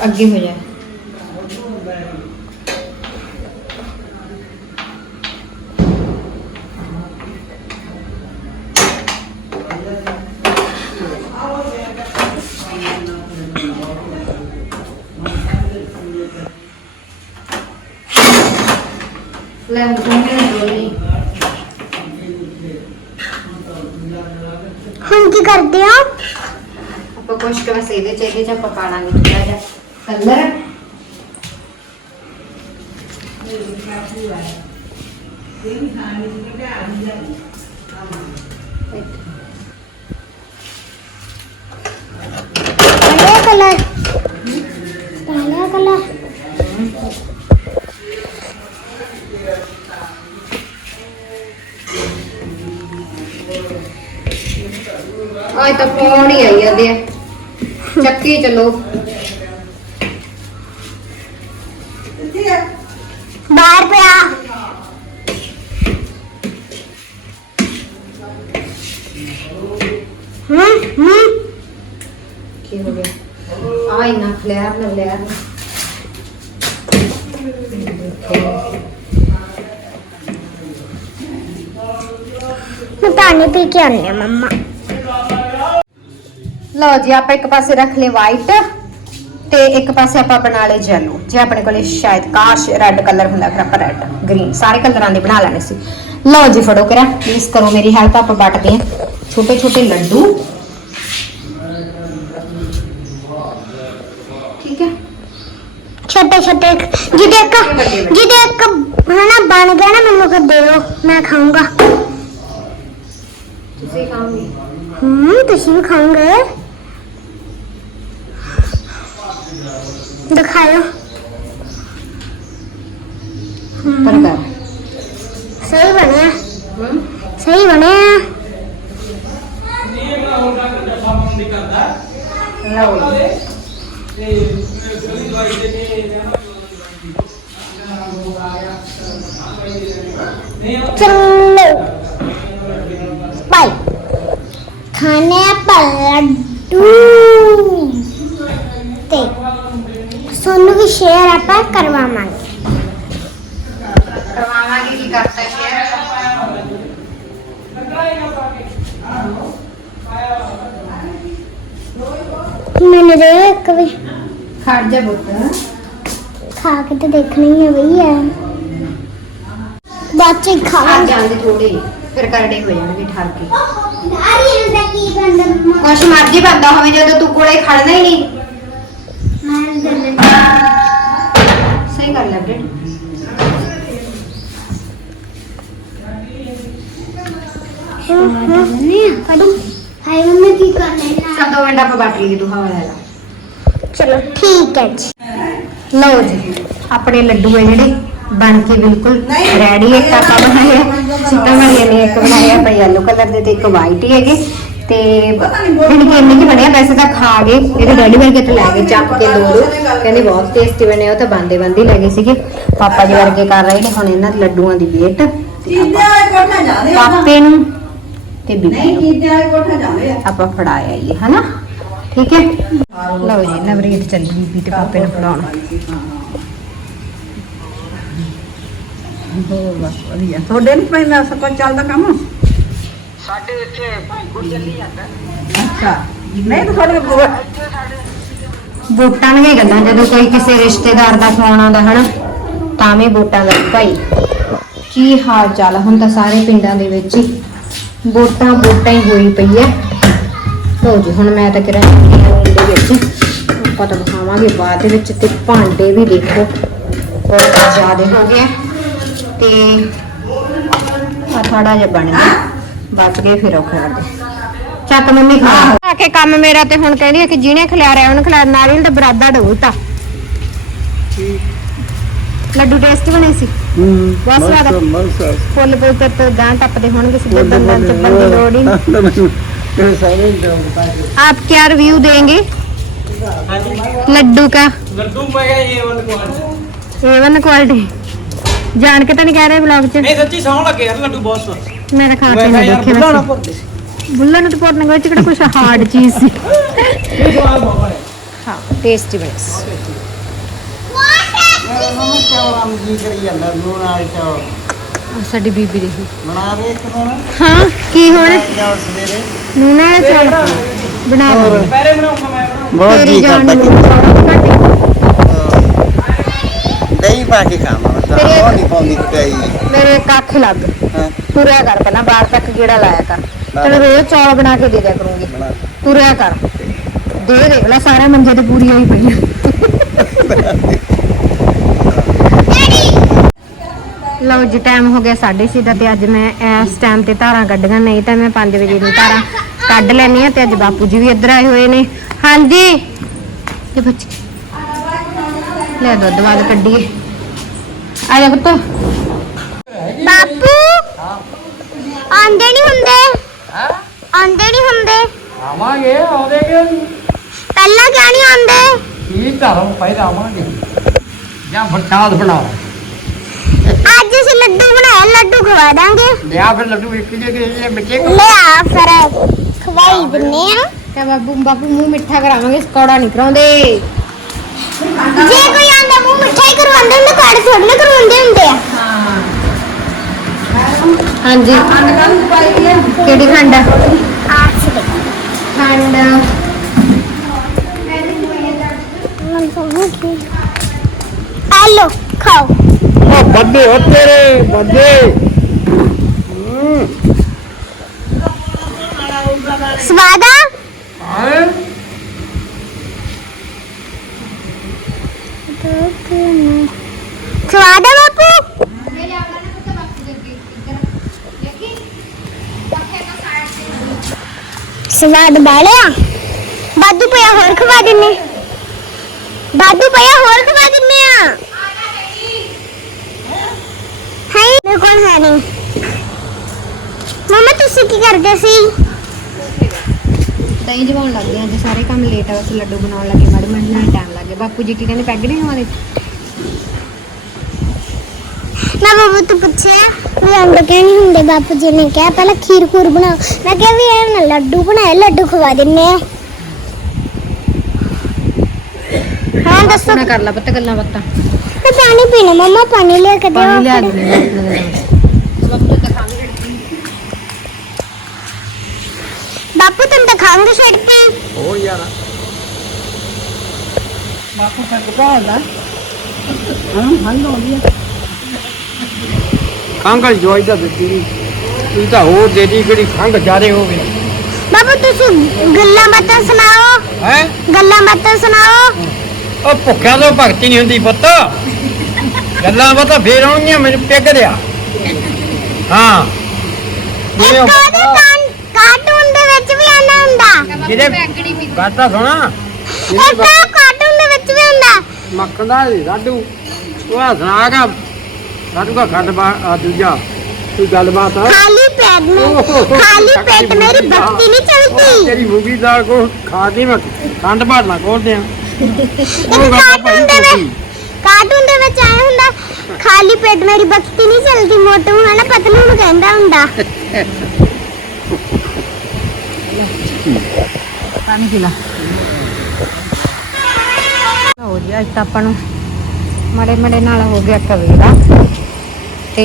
ਅੱਗੇ ਹੋ ਜਾਏ। ਹੁਣ ਕੀ ਕਰਦੇ ਆ ਆਪਾਂ ਕੁਛ ਕੁ ਬਸ ਇਹਦੇ ਚ ਇਹਦੇ ਚ ਆਪਾਂ ਪਾ ਲਾਂਗੇ ਥੋੜਾ ਜਿਹਾ। ਕਲਰ। ਕਾਲਾ ਕਲਰ। ਆਏ ਤਾਂ ਫੋਨ ਹੀ ਆਈ ਜਾਂਦੇ ਆ ਚੱਕੀ ਚਲੋ। ਬਾਹਰ ਪਿਆ। ਹਮ ਹਮ ਕੀ ਹੋ ਗਿਆ? ਆ ਇੰਨਾ ਫਲੇਅਰ ਨਾ ਫਲੇਅਰ ਮੈਂ ਪਾਣੀ ਪੀ ਕੇ ਆਉਂਦੀ ਹਾਂ ਮੰਮਾ। ਲਓ ਜੀ ਆਪਾਂ ਇੱਕ ਪਾਸੇ ਰੱਖ ਲਏ ਵਾਈਟ ਤੇ ਇੱਕ ਪਾਸੇ ਆਪਾਂ ਬਣਾ ਲਏ ਜੈਲੋ ਜੇ ਆਪਣੇ ਕੋਲੇ ਸ਼ਾਇਦ ਕਾਸ਼ ਰੈੱਡ ਕਲਰ ਹੁੰਦਾ ਫਿਰ ਆਪਾਂ ਰੈੱਡ ਗ੍ਰੀਨ ਸਾਰੇ ਕਲਰਾਂ ਦੇ ਬਣਾ ਲੈਣੇ ਸੀ। ਲਓ ਜੀ ਫੜੋ ਕਰਾ ਪਲੀਜ਼ ਕਰੋ ਮੇਰੀ ਹੈਲਪ ਆਪਾਂ ਵੱਟਦੇ ਹਾਂ। ਛੋਟੇ ਛੋਟੇ ਲੱਡੂ। ਠੀਕ ਹੈ? ਛੋਟੇ ਛੋਟੇ ਜਿਹਦੇ ਇੱਕ ਜਿਹਦੇ ਇੱਕ ਹਨਾ ਬਣ ਗਿਆ ਨਾ ਮੈਨੂੰ ਕੋ ਦਿਓ ਮੈਂ ਖਾਊਂਗਾ। ਤੁਸੀਂ ਖਾਓਗੇ? ਹਮ ਤੁਸੀਂ ਵੀ ਖਾਓਗੇ? ਦਿਖਾਓ ਪਰ ਕਰ ਸਹੀ ਬਣਿਆ ਹਮ ਸਹੀ ਬਣਿਆ ਲਓ ਜੀ ਚਲੋ ਬਾਈ ਖਾਣੇ ਆਪਾਂ ਲੱਡੂ ਤੇ ਸੋਨੂੰ ਵੀ ਸ਼ੇਅਰ ਆਪਾਂ ਕਰਵਾਵਾਂਗੇ। ਕਰਵਾਵਾਂਗੇ ਕੀ ਕਰਤਾ ਸ਼ੇਅਰ? ਮੈਨੂੰ ਦੇ ਇੱਕ ਵੀ। ਖੜ ਜਾ ਬੁੱਤ ਖਾ ਕੇ ਤਾਂ ਦੇਖਣਾ ਹੀ ਹੈ ਭਈਆ ਬੱਚੇ ਆ ਖਾ ਜਾਂਦੇ ਥੋੜੇ ਫਿਰ ਕਰੜੇ ਹੋ ਜਾਣਗੇ ਠਰ ਕੇ। ਅਰੇ ਇਹਦਾ ਕੀ ਗੰਦ ਕੁਛ ਮਰਜ਼ੀ ਬੰਦਾ ਹੋਵੇ ਜਦੋਂ ਤੂੰ ਕੋਲੇ ਖੜਨਾ ਹੀ ਨਹੀਂ। ਸਹੀ ਹਾਏ ਮੰਮੀ ਕੀ ਕਰ ਲੈਣਾ ਸਭ ਦੋ ਮਿੰਟ ਆਪਾਂ ਬੈਟਰੀ ਦੀ ਤੂੰ ਹਵਾ ਲੈ ਲਾ। ਚਲੋ ਠੀਕ ਹੈ ਜੀ। ਲਓ ਜੀ ਆਪਣੇ ਲੱਡੂ ਹੈ ਜਿਹੜੇ ਬਣ ਕੇ ਬਿਲਕੁਲ ਰੈਡੀ ਇੱਕ ਆਪਾਂ ਬਣਾਇਆ ਸਿੱਧਾ ਬਣਿਆ ਨੇ ਇੱਕ ਬਣਾਇਆ ਆਪਾਂ ਯੈਲੋ ਕਲਰ ਦੇ ਤੇ ਇੱਕ ਵਾਈਟ ਹੀ ਹੈਗੇ। ਤੇ ਜਿਹੜੀ ਕਿ ਇੰਨੇ ਕੀ ਬਣਿਆ? ਵੈਸੇ ਤਾਂ ਖਾ ਗਏ ਇਹਦੇ ਡੈਡੀ ਵਰਗੇ ਤੋਂ ਲੈ ਕੇ ਚੱਕ ਕੇ ਦੋ ਦੋ। ਕਹਿੰਦੇ ਬਹੁਤ ਟੇਸਟੀ ਬਣੇ ਉਹ ਤਾਂ ਬੰਦੇ ਬੰਦੇ ਲੈ ਗਏ ਸੀਗੇ। ਪਾਪਾ ਜੀ ਵਰਗੇ ਕਰ ਰਹੇ ਨੇ ਹੁਣ ਇਹਨਾਂ ਦੇ ਲੱਡੂਆਂ ਦੀ ਵੇਟ ਪਾਪੇ ਨੂੰ ਤੇ ਬੀਬੀ ਨੂੰ। ਆਪਾਂ ਫੜਾਇਆ ਇਹ ਹਨਾ? ਠੀਕ ਹੈ? ਲਓ ਜੀ ਨਵਰੀਤ ਚੱਲੀ ਬੀਬੀ ਤੇ ਪਾਪੇ ਨੂੰ ਫੜਾਉਣ। ਹੋਰ ਬਸ ਵਧੀਆ। ਤੁਹਾਡੇ ਨਹੀਂ ਪੈਂਦਾ ਸਕੋ ਚੱਲਦਾ ਕੰਮ? ਅੱਛਾ ਨਹੀਂ ਤਾਂ ਸਾਡੇ ਕੋਲ ਵੋਟਾਂ ਦੀਆਂ ਹੀ ਗੱਲਾਂ ਜਦੋਂ ਕੋਈ ਕਿਸੇ ਰਿਸ਼ਤੇਦਾਰ ਦਾ ਫੋਨ ਆਉਂਦਾ ਹਨਾ? ਤਾਂ ਵੀ ਵੋਟਾਂ ਦਾ ਭਾਈ ਕੀ ਹਾਲ ਚਾਲ ਆ? ਹੁਣ ਤਾਂ ਸਾਰੇ ਪਿੰਡਾਂ ਦੇ ਵਿੱਚ ਹੀ। ਵੋਟਾਂ ਵੋਟਾਂ ਹੀ ਹੋਈ ਪਈ ਹੈ ਲਓ ਜੀ ਹੁਣ ਮੈਂ ਤਾਂ ਕਿਹਾ ਰੂਮ ਦੇ ਵਿੱਚ। ਆਪਾਂ ਤਾਂ ਦਿਖਾਵਾਂਗੇ ਬਾਅਦ ਦੇ ਵਿੱਚ ਤੇ ਭਾਂਡੇ ਵੀ ਦੇਖੋ ਬਹੁਤ ਜ਼ਿਆਦਾ ਹੋ ਗਿਆ ਤੇ ਆ ਥੋੜਾ ਜਿਹਾ ਬਣ ਗਿਆ। ਬਚ ਗਏ ਫਿਰ ਔਖੇ ਲੱਗਦੇ। ਚੱਕ ਮੰਮੀ ਖਾ ਆ ਕੇ ਕੰਮ ਮੇਰਾ ਤੇ ਹੁਣ ਕਹਿੰਦੀ ਆ ਕਿ ਜਿਹਨੇ ਖਿਲਾਰਿਆ ਉਹਨੂੰ ਖਿਲਾ ਨਾਰੀਅਲ ਦਾ ਬਰਾਦਾ ਡਊਤਾ ਲੱਡੂ ਟੇਸਟੀ ਬਣੇ ਸੀ ਹੂੰ ਬਹੁਤ ਸਵਾਦ ਆ। ਬਸ ਫੁੱਲ ਫੁੱਲ ਤੇ ਤੋਂ ਗਾਂ ਟੱਪਦੇ ਹੋਣਗੇ ਸਿੱਧੇ ਦੰਦਾਂ ਚ ਚੱਪਣ ਦੀ ਲੋੜ ਹੀ ਨਹੀਂ ਇਹ ਸਾਰੇ ਹੀ ਕੰਮ ਬਤਾ ਕੇ आप क्या रिव्यू देंगे लड्डू का ਲੱਡੂ ਮੈਂ ਕਿਹਾ ਇਹ ਵਾਲਾ ਕੁਆਲਿਟੀ एवन क्वालिटी जान के तो नहीं कह रहे ब्लॉग च ਨਹੀਂ ਸੱਚੀ ਸੌਣ ਲੱਗੇ ਯਾਰ ਲੱਡੂ ਬਹੁਤ ਸਵਾਦ मेरा खा ਮੈਂ के ਕਿਹਾ नहीं ਯਾਰ देखे ਬੁੱਲਾ ਨਾ वैसे ਭੁੱਲਦੇ ਸੀ बुल्ला ने तो पोटने को चिकड़ा कुछ हार्ड चीज सी ਇਹ ਸਵਾਦ ਬਹੁਤ ਹੈ हाँ टेस्टी बस ਸਾਡੀ ਬੀਬੀ ਦੇਖੀ। ਬਣਾ ਦੇ ਇੱਕ ਦਿਨ। ਹਾਂ ਕੀ ਹੁਣ ਜਾਂ ਸਵੇਰੇ ਨੂਨ ਬਣਾ ਲਓ ਦੁਪਹਿਰੇ ਬਣਾਉਂਗਾ ਮੈਂ ਬਣਾਉਂਗਾ। ਬਹੁਤ ਜੀ ਕਰਦਾ ਦਹੀਂ ਪਾ ਕੇ ਖਾਵਾਂ ਤਾਂ ਉਹ ਨਹੀਂ ਪਾਉਂਦੀ ਕਟਾਈ ਮੇਰੇ ਕੱਖ ਲੱਗ ਤੁਰਿਆ ਕਰ ਪਹਿਲਾਂ ਬਾਹਰ ਤੱਕ ਗੇੜਾ ਲਾਇਆ ਕਰ। ਤੈਨੂੰ ਰੋਜ਼ ਚੌਲ ਬਣਾ ਕੇ ਦੇ ਦਿਆ ਕਰੂੰਗੀ। ਤੁਰਿਆ ਕਰ। ਦੇ ਦੇਖ ਲੈ ਸਾਰਾ ਮੰਜੇ ਤੇ ਪੂਰੀ ਹੋਈ ਪਈ ਲਓ ਜੀ ਟਾਈਮ ਹੋ ਗਿਆ 6:30 ਦਾ ਤੇ ਅੱਜ ਮੈਂ ਇਸ ਟਾਈਮ ਤੇ ਧਾਰਾਂ ਕੱਢੀਆਂ ਨਹੀਂ ਤਾਂ ਮੈਂ 5 ਵਜੇ ਨੂੰ ਧਾਰਾਂ ਕੱਢ ਲੈਣੀ ਆ ਤੇ ਅੱਜ ਬਾਪੂ ਜੀ ਵੀ ਇੱਧਰ ਆਏ ਹੋਏ ਨੇ। ਹਾਂਜੀ। ਤੇ ਬੱਚੇ ਲੈ ਦੁੱਧ ਵਾਲ ਕੱਢੀਏ। ਆ ਜਾ ਪੁੱਤ। ਬਾਪੂ ਆਂਦੇ ਨਹੀਂ ਹੁੰਦੇ। ਆਂਦੇ ਨਹੀਂ ਹੁੰਦੇ। ਆਵਾਂਗੇ ਆਉਂਦੇ ਕਿ ਪਹਿਲਾਂ ਕਿਉਂ ਨਹੀਂ ਆਂਦੇ ਕੀ ਧਰਮ ਪੈਦਾ ਆਵਾਂਗੇ। ਜਾਂ ਫਟਾਦ ਬਣਾਓ। ਅੱਜ ਅਸੀਂ ਲੱਡੂ ਬਣਾਏ ਲੱਡੂ ਖਵਾ ਦਾਂਗੇ। ਲਿਆ ਫਿਰ ਲੱਡੂ ਇੱਕ ਜੇ ਕੇ ਬੱਚੇ ਲਿਆ ਫਿਰ ਖਵਾਈ ਦਿੰਨੇ ਆ। ਤੇ ਬਾਬੂ ਬਾਪੂ ਮੂੰਹ ਮਿੱਠਾ ਕਰਾਵਾਂਗੇ ਸਕੌੜਾ ਨਹੀਂ ਕਰਾਉਂਦੇ। ਜੇ ਕੋਈ ਆਂਦਾ ਮੂੰਹ ਮਿੱਠਾਈ ਕਰਵਾਉਂਦੇ ਹੁੰਦੇ ਕਾੜੇ ਥੋੜੇ ਨਾ ਕਰਵਾਉਂਦੇ ਹੁੰਦੇ ਆ। ਹਾਂਜੀ। ਕਿਹੜੀ ਖੰਡ ਆ? ਆਸ ਦੇ ਖੰਡ ਆਲੋ ਖਾਓ। ਵੱਡੇ ਹੋ ਤੇਰੇ ਵੱਡੇ ਸਵਾਦਾ ਹਾਂ? ਸਵਾਦਾ ਬਾਪੂ? ਸਵਾਦ ਬਾਲਿਆ। ਬਾਦੂ ਪਿਆ ਹੋਰ ਖਵਾ ਦਿੰਨੇ। ਬਾਦੂ ਪਿਆ ਹੋਰ ਖਵਾ ਦਿੰਨੇ ਆ ਹਾਈ ਮੇਰੇ ਕੋਲ ਹੈ ਨਹੀਂ। ਮਮਾ ਤੁਸੀਂ ਕੀ ਕਰਦੇ ਸੀ? ਦਹੀਂ ਜਵਾਉਣ ਲੱਗ ਗਏ ਅੱਜ ਸਾਰੇ ਕੰਮ ਲੇਟ ਆ ਬਸ ਲੱਡੂ ਬਣਾਉਣ ਲੱਗੇ ਮਾੜੇ ਮਾੜੇ ਨਾਲ ਟਾਈਮ ਲੱਗ ਗਿਆ। ਬਾਪੂ ਜੀ ਕੀ ਕਹਿੰਦੇ ਪੈਗ ਨਹੀਂ ਖਵਾਉਂਦੇ ਮੈਂ ਬਾਬੂ ਤੋਂ ਪੁੱਛਿਆ ਵੀ ਅੰਡੇ ਕਿਉਂ ਨਹੀਂ ਹੁੰਦੇ? ਬਾਪੂ ਜੀ ਨੇ ਕਿਹਾ ਪਹਿਲਾਂ ਖੀਰ ਖੂਰ ਬਣਾਓ। ਮੈਂ ਕਿਹਾ ਵੀ ਇਹ ਨਾ ਲੱਡੂ ਬਣਾਏ ਲੱਡੂ ਖਵਾ ਦਿੰਨੇ ਆ। ਹਾਂ ਦੱਸੋ। ਨਾ ਕਰ ਲਾ ਪੁੱਤ ਗੱਲਾਂ ਬਾਤਾਂ। ਬਾਪੂ ਪਾਣੀ ਪੀਣਾ ਮਮਾ ਪਾਣੀ ਲੈ ਕੇ ਪਾਣੀ ਲਿਆ ਦਿਓ ਦੇ ਬਾਪੂ ਤੁਮ ਤਾਂ ਖਾਂਗੇ ਛੱਡ ਪਈ ਹੋਰ ਯਾਰ। ਬਾਪੂ ਤੱਕ ਪਾਉਂਦਾ ਹਾਂ ਹੰਦ ਆਉਂਦੀ ਹੈ ਖੰਗ ਜੋਈ ਦਾ ਦਿੱਤੀ ਨੀ। ਤੂੰ ਤਾਂ ਹੋਰ ਦੇ ਦੀ ਕਿਹੜੀ ਖੰਗ ਜਾਰੇ ਹੋਵੇ ਬਾਪੂ ਤੁਸੀਂ ਗੱਲਾਂ ਬਾਤਾਂ ਸੁਣਾਓ। ਹੈ? ਗੱਲਾਂ ਬਾਤਾਂ ਸੁਣਾਓ। ਉਹ ਭੁੱਖਿਆਂ ਤੋਂ ਭਗਤੀ ਨਹੀਂ ਹੁੰਦੀ ਪੁੱਤ। ਗੱਲਾਂ ਬਾਤਾਂ ਫੇਰ ਆਉਣਗੀਆਂ ਮੈਨੂੰ ਪਿੱਗ ਦਿਆ ਹਾਂ। ਇਹ ਦੇ ਵਿੱਚ ਵੀ ਆਉਂਦਾ ਹੁੰਦਾ। ਜਿਹਦੇ ਬਾਤਾਂ ਸੁਣਾ। ਇਹ ਕਾਰਟੂਨ ਦੇ ਵਿੱਚ ਵੀ ਹੁੰਦਾ। ਮੱਖਣ ਰਾਡੂ। ਉਹ ਸੁਣਾ ਕੇ ਰਾਡੂ ਦਾ ਖੰਡ ਬਾ ਆ ਖਾਲੀ ਖਾ ਖੰਡ ਬਾੜਨਾ ਕੋਲ ਦਿਆਂ ਕਾਰਟੂਨ ਦੇ ਵਿੱਚ ਆਇਆ ਹੁੰਦਾ, ਖਾਲੀ ਪੇਟ ਮੇਰੀ ਭਗਤੀ ਨਹੀਂ ਚਲਦੀ, ਮੋਟੂ ਨੂੰ ਨਾ ਪਤਲੂ ਨੂੰ ਕਹਿੰਦਾ ਹੁੰਦਾ। ਪਾਣੀ ਪੀ ਲਾ। ਹੋ ਜੀ, ਅੱਜ ਤਾਂ ਆਪਾਂ ਨੂੰ ਮੜੇ ਮੜੇ ਨਾਲ ਹੋ ਗਿਆ ਕਵੇਲਾ ਤੇ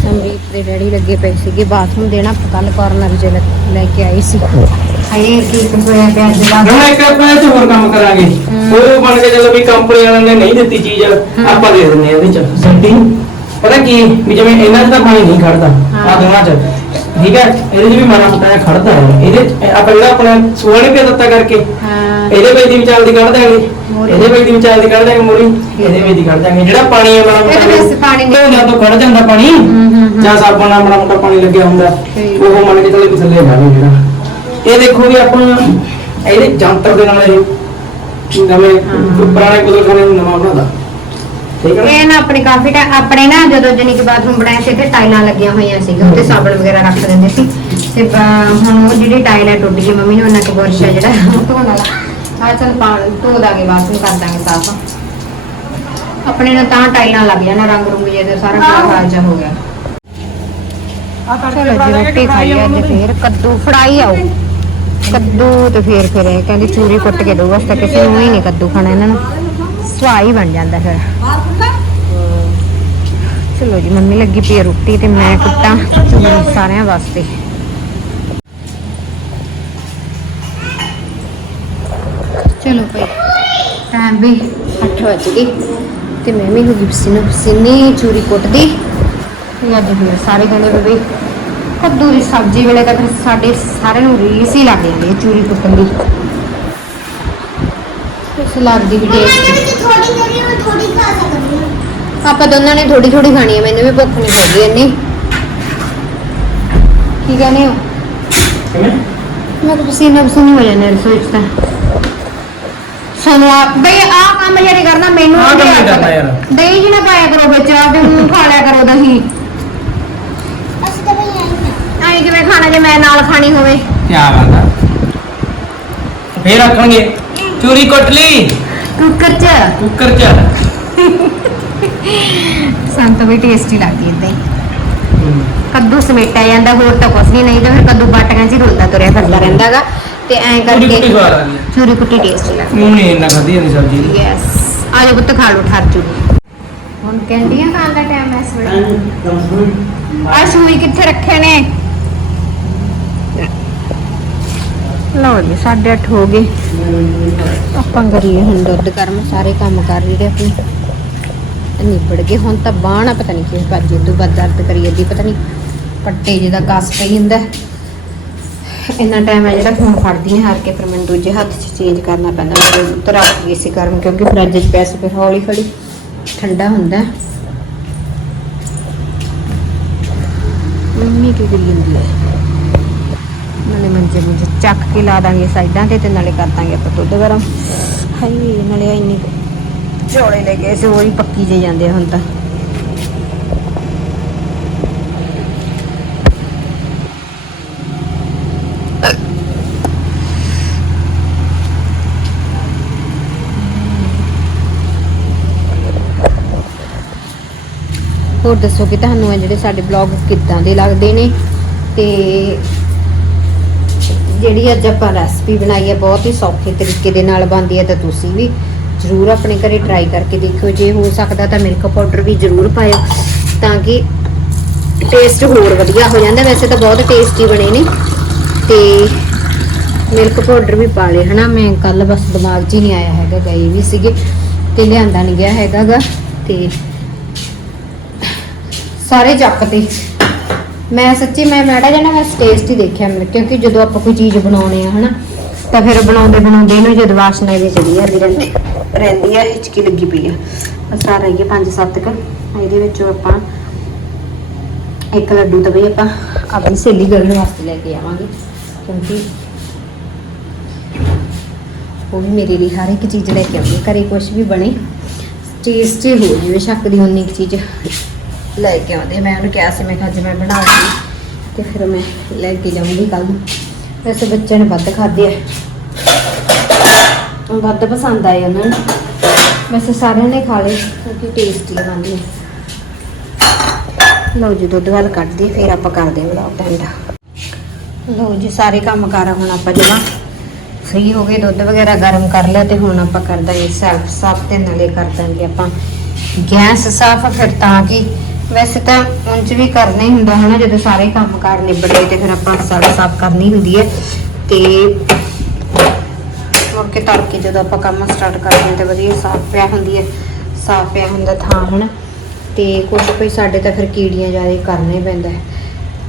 ਸਮਰੀਤ ਦੇ ਡੈਡੀ ਲੱਗੇ ਪਏ ਸੀਗੇ, ਬਾਥਰੂਮ ਦੇਣਾ ਕੱਲ ਕਾਰਨਰ ਜੇ ਲੈ ਕੇ ਆਈ ਸੀ। ਹਾਏ ਕੀ ਹੋਇਆ ਪਿਆ ਅੱਜ ਦਾ ਮੈਂ ਇੱਕ ਆਪਣੇ ਚ ਹੋਰ ਕੰਮ ਕਰਾਂਗੇ। ਉਹ ਬਣ ਕੇ ਚੱਲੋ ਵੀ ਕੰਪਨੀ ਵਾਲਿਆਂ ਨੇ ਨਹੀਂ ਦਿੱਤੀ ਚੀਜ਼ ਆਪਾਂ ਦੇ ਦਿੰਦੇ ਆ ਇਹਦੇ ਚ। ਸੈਟਿੰਗ ਪਤਾ ਕੀ ਵੀ ਜਿਵੇਂ ਇਹਨਾਂ 'ਚ ਤਾਂ ਪਾਣੀ ਨਹੀਂ ਖੜਦਾ ਆ ਦੋਨਾਂ 'ਚ। ਠੀਕ ਹੈ? ਇਹਦੇ 'ਚ ਵੀ ਮਾੜਾ ਮੋਟਾ ਜਿਹਾ ਖੜਦਾ ਹੈ। ਇਹਦੇ 'ਚ ਆਪਾਂ ਜਿਹੜਾ ਆਪਣਾ ਸੋਹਣੇ ਨਹੀਂ ਪਿਆ ਦਿੱਤਾ ਕਰਕੇ ਹਾਂ। ਇਹਦੇ ਵਿੱਚ ਦੀ ਵਿਚਾਲ ਦੀ ਕੱਢ ਦਾਂਗੇ। ਇਹਦੇ ਵਿੱਚ ਦੀ ਵਿਚਾਲ ਦੀ ਕੱਢ ਦਾਂਗੇ ਮੋਰੀ। ਇਹਦੇ ਵਿੱਚ ਦੀ ਕੱਢ ਦਾਂਗੇ ਜਿਹੜਾ ਪਾਣੀ ਹੈ ਮਾੜਾ ਇਹਦੇ ਵਿੱਚ ਪਾਣੀ ਨਹੀਂ- ਧੋਣਾ ਤੋਂ ਖੜ ਜਾਂਦਾ ਪਾਣੀ। ਹੂੰ, ਹੂੰ। ਜਾਂ ਸਾਬਣ ਨਾਲ ਮਾੜਾ ਮੋਟਾ ਪਾਣੀ ਲੱਗਿਆ ਹੁੰਦਾ। ਉਹ ਮੰਨ ਕੇ ਚੱਲੇ ਵੀ ਥੱਲੇ ਜਾਵੇ ਜਿਹੜਾ। ਇਹ ਦੇਖੋ ਵੀ ਆਪਾਂ ਇਹਦੇ ਜੰਤਰ ਦੇ ਨਾਲ ਇਹ ਨਵੇਂ ਪੁਰਾਣੇ ਕੁਦਰਖਾਨੇ ਨੂੰ ਨਵਾਂ ਬਣਾਦਾ ਠੀਕ ਹੈ ਨਾ? ਇਹ ਨਾ ਆਪਣੇ ਕਾਫੀ ਟਾਈਮ ਆਪਣੇ ਨਾ ਜਦੋਂ ਜਨੀ ਕਿ ਬਾਥਰੂਮ ਬਣਾਇਆ ਸੀ ਤੇ ਟਾਈਲਾਂ ਲੱਗੀਆਂ ਹੋਈਆਂ ਸੀਗੀਆਂ ਉੱਤੇ ਸਾਬਣ ਵਗੈਰਾ ਰੱਖ ਦਿੰਦੇ ਸੀ। ਤੇ ਹੁਣ ਉਹ ਜਿਹੜੀ ਟਾਈਲ ਹੈ ਟੁੱਟ ਗਈ ਮੰਮੀ ਨੇ ਉਹਨਾਂ ਕੋ ਬੁਰਸ਼ ਹੈ ਜਿਹੜਾ ਉਹ ਧੋਣ ਵਾਲਾ। ਆ ਚਲ ਪਾਣ ਧੋ ਦਾਂਗੇ ਬਾਥਰੂਮ ਕਰ ਦਾਂਗੇ ਸਾਫ਼। ਆਪਣੇ ਨਾਲ ਤਾਂ ਟਾਈਲਾਂ ਲੱਗ ਜਾਣਾ ਰੰਗ ਰੁੰਗ ਜੇ ਤੇ ਸਾਰਾ ਖਰਾਬ ਜਾ ਹੋ ਗਿਆ। ਚਲੋ ਜੀ ਰੋਟੀ ਖਾਈ ਅੱਜ ਫੇਰ ਕੱਦੂ ਫੜਾਈ ਆਓ ਕੱਦੂ ਤੇ ਫੇਰ ਫਿਰ ਇਹ ਕਹਿੰਦੀ ਚੂਰੀ ਕੁੱਟ ਕੇ ਦੋ ਵਾਸਤੇ ਕਿਸੇ ਨੂੰ ਹੀ ਨਹੀਂ ਕੱਦੂ ਖਾਣਾ ਇਹਨਾਂ ਨੂੰ। ਸਵਾਈ ਬਣ ਜਾਂਦਾ ਫਿਰ। ਚਲੋ ਜੀ, ਮੰਮੀ ਲੱਗੀ ਪਈ ਰੋਟੀ ਤੇ ਮੈਂ ਕੁੱਟਾਂ ਚੂਰੀ ਸਾਰਿਆਂ ਵਾਸਤੇ। ਚਲੋ ਭਾਈ ਟਾਈਮ ਵੀ 8 ਵਜ ਗਏ ਤੇ ਮੈਂ ਵੀ ਹੋ ਗਈ ਪਸੀਨੋ ਪਸੀਨੇ ਚੂਰੀ ਕੁੱਟਦੀ। ਤੇ ਅੱਜ ਫਿਰ ਸਾਰੇ ਕਹਿੰਦੇ ਬਈ ਕੱਦੂ ਦੀ ਸਬਜ਼ੀ ਵੇਲੇ ਤਾਂ ਫਿਰ ਸਾਡੇ ਸਾਰਿਆਂ ਨੂੰ ਰੀਸ ਹੀ ਲੱਗ ਜਾਂਦੀ ਹੈ ਚੂਰੀ ਕੁੱਟਣ ਦੀ। ਸਲਾਦ ਦੀ ਵੀ ਟੇਸਟ ਥੋੜੀ ਥੋੜੀ ਮੈਂ ਥੋੜੀ ਖਾ ਸਕਦੀ ਹਾਂ। ਆਪਾਂ ਦੋਨਾਂ ਨੇ ਥੋੜੀ ਥੋੜੀ ਖਾਣੀ ਹੈ ਮੈਨੂੰ ਵੀ ਭੁੱਖ ਨਹੀਂ ਲੱਗੀ ਇੰਨੀ। ਕੀ ਕਹਿੰਦੇ ਹੋ? ਕਿਵੇਂ? ਮੈਂ ਤਾਂ ਪਸੀਨਾ ਪਸੀਨੀ ਹੋ ਜਾਂਦੇ ਰਸੋਈ ਚ ਤਾਂ। ਸਾਨੂੰ ਆ ਬਈ ਆ ਕੰਮ ਜਿਹੜੇ ਕਰਨਾ ਮੈਨੂੰ ਆਹ ਕੰਮ ਨਹੀਂ ਕਰਨਾ। ਯਾਰ। ਦਹੀਂ ਜੀ ਨਾ ਪਾਇਆ ਕਰੋ ਵਿੱਚ ਆ ਤੇ ਖਾ ਲਿਆ ਕਰੋ ਦਹੀਂ ਅਸੀਂ ਤਾਂ ਬਈ ਆਈ ਐਂ ਕਿਵੇਂ ਖਾਣਾ ਜੇ ਮੈਂ ਨਾਲ ਖਾਣੀ ਹੋਵੇ। ਕੀ ਬਾਤ ਆ। ਫੇਰ ਆਖਣਗੇ ਚੂਰੀ ਕੁੱਟ ਲਈ। ਕੁੱਕਰ 'ਚ। ਕੁੱਕਰ 'ਚ। ਸਾਨੂੰ ਤਾਂ ਵੀ ਟੇਸਟੀ ਲੱਗਦੀ ਇਦਾਂ ਹੀ। ਕੱਦੂ ਸਮੇਟਿਆ ਜਾਂਦਾ ਹੋਰ ਤਾਂ ਕੁਛ ਨਹੀਂ ਨਹੀਂ ਤਾਂ ਫਿਰ ਕੱਦੂ ਬਾਟੀਆਂ 'ਚ ਹੀ ਰੁਲਦਾ ਤੁਰਿਆ ਫਿਰਦਾ ਰਹਿੰਦਾਗਾ। ਤੇ ਐਂ ਚੂਰੀ ਕਰਕੇ ਕੁੱਟੀ ਸਵਾਦ ਆ। ਗਈ ਚੂਰੀ ਕੁੱਟੀ ਟੇਸਟੀ ਲੱਗਦੀ। ਮੂੰਹ ਨਹੀਂ ਇੰਨਾ ਖਾਦੀ ਜਾਂਦੀ ਸਬਜ਼ੀ ਦੀ। ਯੈਸ ਆ ਜਾ ਪੁੱਤ ਖਾ ਲਓ ਠਰ ਜੂ ਹੁਣ ਕਹਿੰਦੀਆਂ ਖਾਣ ਦਾ ਟਾਈਮ ਐ ਇਸ ਵੇਲੇ। ਆ ਸੂਈ ਕਿੱਥੇ ਰੱਖੇ ਨੇ? ਲਓ ਜੀ 8:30 ਹੋ ਗਏ। ਆਪਾਂ ਕਰੀਏ ਹੁਣ ਦੁੱਧ ਕਰਮ ਸਾਰੇ ਕੰਮ ਕਰ ਰਹੇ ਆਪਣੇ। ਤੇ ਨਿਬੜ ਗਏ, ਹੁਣ ਤਾਂ ਬਾਹਣਾ ਪਤਾ ਨਹੀਂ ਕਿਵੇਂ ਭੱਜ ਇਦੋਂ ਬਾਅਦ ਦਰਦ ਕਰੀ ਜਾਂਦੀ, ਪਤਾ ਨਹੀਂ ਪੱਟੇ ਜਿਹਦਾ ਕਸ ਪਈ ਹੁੰਦਾ। ਇੰਨਾ ਟਾਈਮ ਹੈ ਜਿਹੜਾ ਫੋਨ ਫੜਦੀ ਹਾਂ ਹਾਰ ਕੇ ਫਿਰ ਮੈਨੂੰ ਦੂਜੇ ਹੱਥ 'ਚ ਚੇਂਜ ਕਰਨਾ ਪੈਂਦਾ। ਮੇਰੇ ਉੱਤਰ ਰੱਖ ਗਈ ਸੀ ਗਰਮ, ਕਿਉਂਕਿ ਫਰਿੱਜ 'ਚ ਪਿਆ ਫਿਰ ਹੌਲੀ ਹੌਲੀ। ਠੰਡਾ ਹੁੰਦਾ। ਮੰਮੀ ਕੀ ਕਰੀ ਜਾਂਦੀ ਹੈ ਨਾਲੇ ਮੰਜੇ ਮੁੰਜੇ ਚੱਕ ਕੇ ਲਾ ਦਾਂਗੇ ਸਾਈਡਾਂ ਤੇ ਤੇ ਨਾਲੇ ਕਰ ਦਾਂਗੇ ਆਪਾਂ ਦੁੱਧ ਗਰਮ। ਹਾਈ ਨਾਲੇ ਇੰਨੀ ਚੌੜੇ ਲੈ ਗਏ ਸੀ ਉਹ ਪੱਕੀ ਜੇ ਜਾਂਦੇ ਹੁਣ ਤਾਂ। ਹੋਰ ਦੱਸੋ ਕਿ ਤੁਹਾਨੂੰ ਇਹ ਜਿਹੜੇ ਸਾਡੇ ਬਲੌਗ ਕਿੱਦਾਂ ਦੇ ਲੱਗਦੇ ਨੇ? ਤੇ ਜਿਹੜੀ ਅੱਜ ਆਪਾਂ ਰੈਸਪੀ ਬਣਾਈ ਹੈ, ਬਹੁਤ ਹੀ ਸੌਖੇ ਤਰੀਕੇ ਦੇ ਨਾਲ ਬਣਦੀ ਹੈ, ਤਾਂ ਤੁਸੀਂ ਵੀ ਜ਼ਰੂਰ ਆਪਣੇ ਘਰੇ ਟਰਾਈ ਕਰਕੇ ਦੇਖਿਓ। ਜੇ ਹੋ ਸਕਦਾ ਤਾਂ ਮਿਲਕ ਪਾਊਡਰ ਵੀ ਜ਼ਰੂਰ ਪਾਇਓ, ਤਾਂ ਕਿ ਟੇਸਟ ਹੋਰ ਵਧੀਆ ਹੋ ਜਾਂਦਾ। ਵੈਸੇ ਤਾਂ ਬਹੁਤ ਟੇਸਟੀ ਬਣੇ ਨੇ। ਤੇ ਮਿਲਕ ਪਾਊਡਰ ਵੀ ਪਾ ਲਏ, ਹਨਾ? ਮੈਂ ਕੱਲ ਬਸ ਦਿਮਾਗ 'ਚ ਹੀ ਨਹੀਂ ਆਇਆ ਹੈਗਾ ਗਏ ਵੀ ਸੀਗੇ, ਤੇ ਲਿਆਂਦਾ ਨਹੀਂ ਗਿਆ ਹੈਗਾਗਾ ਤੇ ਸਾਰੇ ਚੱਕ ਤੇ। ਮੈਂ ਸੱਚੀ, ਮੈਂ ਮੈਡਾ ਜਣਾ ਮੈਂ ਟੇਸਟ ਹੀ ਦੇਖਿਆ ਮੇਰੇ ਕਿਉਂਕਿ ਜਦੋਂ ਆਪਾਂ ਕੋਈ ਚੀਜ਼ ਬਣਾਉਣੇ ਆ, ਹਨਾ, ਤਾਂ ਫਿਰ ਬਣਾਉਂਦੇ ਬਣਾਉਂਦੇ ਇਹਨੂੰ ਜਦ ਵਾਸ਼ਨਾ ਇਹਦੇ ਚੜੀ ਜਾਂਦੀ ਰਹਿੰਦੀ ਰਹਿੰਦੀ ਆ, ਹਿਚਕੀ ਲੱਗੀ ਪਈ ਆ। ਬਸ ਆ ਰਹੀ 5-7 ਕ। ਇਹਦੇ ਵਿੱਚੋਂ ਆਪਾਂ ਇੱਕ ਲੱਡੂ ਤਾਂ ਬਈ ਆਪਾਂ ਆਪਣੀ ਸਹੇਲੀ ਕਰਨ ਵਾਸਤੇ ਲੈ ਕੇ ਆਵਾਂਗੇ, ਕਿਉਂਕਿ ਉਹ ਵੀ ਮੇਰੇ ਲਈ ਹਰ ਇੱਕ ਚੀਜ਼ ਲੈ ਕੇ ਆਉਂਦੀ ਘਰੇ ਕੁਝ ਵੀ ਬਣੇ ਟੇਸਟੀ ਹੋ ਜਾਵੇ ਦੀ ਉਨੀ ਕੁ ਚੀਜ਼। ਲੈ ਕੇ ਆਉਂਦੇ ਮੈਂ ਉਹਨੂੰ ਕਿਹਾ ਸੀ, ਮੈਂ ਕਿਹਾ ਅੱਜ ਮੈਂ ਬਣਾਉਂਗੀ ਤੇ ਫਿਰ ਮੈਂ ਲੈ ਕੇ ਜਾਊਂਗੀ ਕੱਲ ਨੂੰ। ਵੈਸੇ ਬੱਚਿਆਂ ਨੇ ਵੱਧ ਖਾਦੇ ਆ। ਵੱਧ ਪਸੰਦ ਆਏ ਉਹਨਾਂ ਨੂੰ। ਵੈਸੇ ਸਾਰਿਆਂ ਨੇ ਖਾ ਲਏ, ਕਿਉਂਕਿ ਟੇਸਟੀ ਬਣਦੀ ਹੈ ਲਓ ਜੀ, ਦੁੱਧ ਵੱਲ ਕੱਢਦੀ ਫਿਰ ਆਪਾਂ ਕਰਦੇ ਹਾਂ ਵਲੌਗ ਦਾ ਐਂਡ ਲਓ ਜੀ, ਸਾਰੇ ਕੰਮ ਕਾਰ ਹੁਣ ਆਪਾਂ ਜਮਾ ਫ੍ਰੀ ਹੋ ਗਏ, ਦੁੱਧ ਵਗੈਰਾ ਗਰਮ ਕਰ ਲਿਆ ਤੇ ਹੁਣ ਆਪਾਂ ਕਰਦਾ ਦਾਂਗੇ ਸਾਫ਼ ਸਾਫ਼ ਤੇ ਨਾਲੇ ਕਰ ਦਾਂਗੇ ਆਪਾਂ। ਗੈਸ ਸਾਫ਼ ਫਿਰ ਤਾਂ ਕਿ ਵੈਸੇ ਤਾਂ ਉਂਝ ਵੀ ਕਰਨਾ ਹੀ ਹੁੰਦਾ ਹੈ ਨਾ ਜਦੋਂ ਸਾਰੇ ਕੰਮ ਕਾਰ ਨਿਬੜੇ ਤੇ ਫਿਰ ਆਪਾਂ ਸਾਰਾ ਸਾਫ਼ ਕਰਨੀ ਹੁੰਦੀ ਹੈ। ਤੇ ਮੁੜ ਕੇ ਤੜਕੇ ਜਦੋਂ ਆਪਾਂ ਕੰਮ ਸਟਾਰਟ ਕਰਦੇ ਹਾਂ ਤੇ ਵਧੀਆ ਸਾਫ਼ ਪਿਆ ਹੁੰਦੀ ਹੈ, ਸਾਫ਼ ਪਿਆ ਹੁੰਦਾ ਥਾਂ ਹਨਾ। ਤੇ ਕੁਛ ਕੋਈ ਸਾਡੇ ਤਾਂ ਫਿਰ ਕੀੜੀਆਂ ਜ਼ਿਆਦਾ ਕਰਨੇ ਪੈਂਦਾ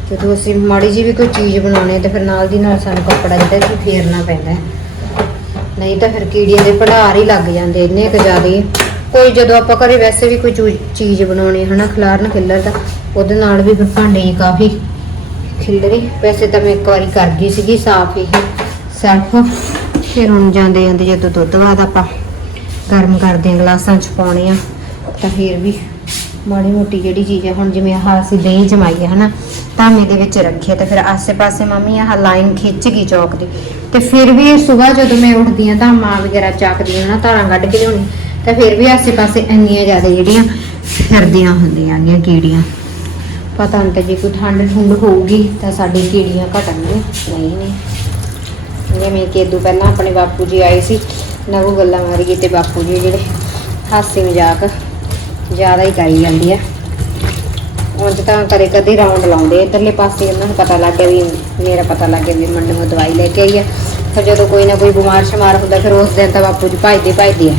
ਜਦੋਂ ਅਸੀਂ ਮਾੜੀ ਜੀ ਵੀ ਕੋਈ ਚੀਜ਼ ਬਣਾਉਣੀ ਹੈ ਤੇ ਫਿਰ ਨਾਲ ਦੀ ਨਾਲ ਸਾਨੂੰ ਕੱਪੜਾ ਜਿਹੜਾ ਕਿ ਫੇਰਨਾ ਪੈਂਦਾ ਨਹੀਂ ਤਾਂ ਫਿਰ ਕੀੜੀਆਂ ਦੇ ਭੰਡਾਰ ਹੀ ਲੱਗ ਜਾਂਦੇ ਇੰਨੇ ਕੁ ਜ਼ਿਆਦਾ ਕੋਈ ਜਦੋਂ ਆਪਾਂ ਘਰੇ ਵੈਸੇ ਵੀ ਕੋਈ ਚੂ- ਚੀਜ਼ ਬਣਾਉਣੀ ਹੈ ਹਨਾ ਖਿਲਾਰਨ ਖਿੱਲਰ ਦਾ ਉਹਦੇ ਨਾਲ ਵੀ ਫਿਰ ਭਾਂਡੇ ਹੀ ਕਾਫੀ ਖਿਲਰੇ ਵੈਸੇ ਤਾਂ ਮੈਂ ਇੱਕ ਵਾਰੀ ਕਰ ਗਈ ਸੀਗੀ ਸਾਫ਼ ਇਹ ਸੈਲਫ। ਫਿਰ ਹੁਣ ਜਾਂਦੇ ਜਾਂਦੇ ਜਦੋਂ ਦੁੱਧ ਬਾਅਦ ਆਪਾਂ ਗਰਮ ਕਰਦੇ ਹਾਂ, ਗਲਾਸਾਂ ਚ ਪਾਉਣੇ ਆ, ਤਾਂ ਫਿਰ ਵੀ ਮਾੜੀ ਮੋਟੀ ਜਿਹੜੀ ਚੀਜ਼ ਹੈ ਹੁਣ ਜਿਵੇਂ ਆਹ ਅਸੀਂ ਦਹੀਂ ਜਮਾਈ ਹੈ ਹਨਾ ਧਾਮੇ ਦੇ ਵਿੱਚ ਰੱਖਿਆ ਤੇ ਫਿਰ ਆਸੇ-ਪਾਸੇ ਮੰਮੀ ਆਹ ਲਾਈਨ ਖਿੱਚ ਗਈ ਚੌਕ ਦੀ। ਤੇ ਫਿਰ ਵੀ ਸਵੇਰ ਜਦੋਂ ਮੈਂ ਉੱਠਦੀ ਹਾਂ, ਧਾਮਾ ਵਗੈਰਾ ਚੱਕਦੀ ਹਾਂ ਨਾ ਧਾਰਾਂ ਕੱਢ ਕੇ ਲਿਆਉਣੀ ਤਾਂ ਫਿਰ ਵੀ ਆਸੇ-ਪਾਸੇ ਇੰਨੀਆਂ ਜ਼ਿਆਦਾ ਜਿਹੜੀਆਂ ਫਿਰਦੀਆਂ ਹੁੰਦੀਆਂ ਨੇ ਕੀੜੀਆਂ। ਪਤਾ ਨਹੀਂ ਤਾਂ ਜੇ ਕੋਈ ਠੰਡ ਠੁੰਡ ਹੋਊਗੀ ਤਾਂ ਸਾਡੇ ਕੀੜੀਆਂ ਘਟਣਗੀਆਂ, ਨਹੀਂ ਨਹੀਂ ਜਿਵੇਂ ਕਿ ਇਦੋਂ ਪਹਿਲਾਂ ਆਪਣੇ ਬਾਪੂ ਜੀ ਆਏ ਸੀ, ਨਵੂ ਗੱਲਾਂ ਮਾਰੀ ਗਈ ਤੇ ਬਾਪੂ ਜੀ ਜਿਹੜੇ ਹਾਸੇ ਮਜ਼ਾਕ ਜ਼ਿਆਦਾ ਹੀ ਕਰੀ ਜਾਂਦੀ ਆ। ਉਂਝ ਤਾਂ ਕਦੇ ਕਦੇ ਰਾਉਂਡ ਲਾਉਂਦੇ ਇਧਰਲੇ ਪਾਸੇ ਉਹਨਾਂ ਨੂੰ ਪਤਾ ਲੱਗ ਗਿਆ ਵੀ ਮੇਰਾ ਪਤਾ ਲੱਗ ਗਿਆ ਵੀ ਮੰਨੂ ਦਵਾਈ ਲੈ ਕੇ ਆਈ ਆ। ਫਿਰ ਜਦੋਂ ਕੋਈ ਨਾ ਕੋਈ ਬਿਮਾਰ ਸ਼ਮਾਰ ਹੁੰਦਾ, ਫਿਰ ਉਸ ਦਿਨ ਤਾਂ ਬਾਪੂ ਜੀ ਭਜਦੇ ਭਜਦੇ ਆ।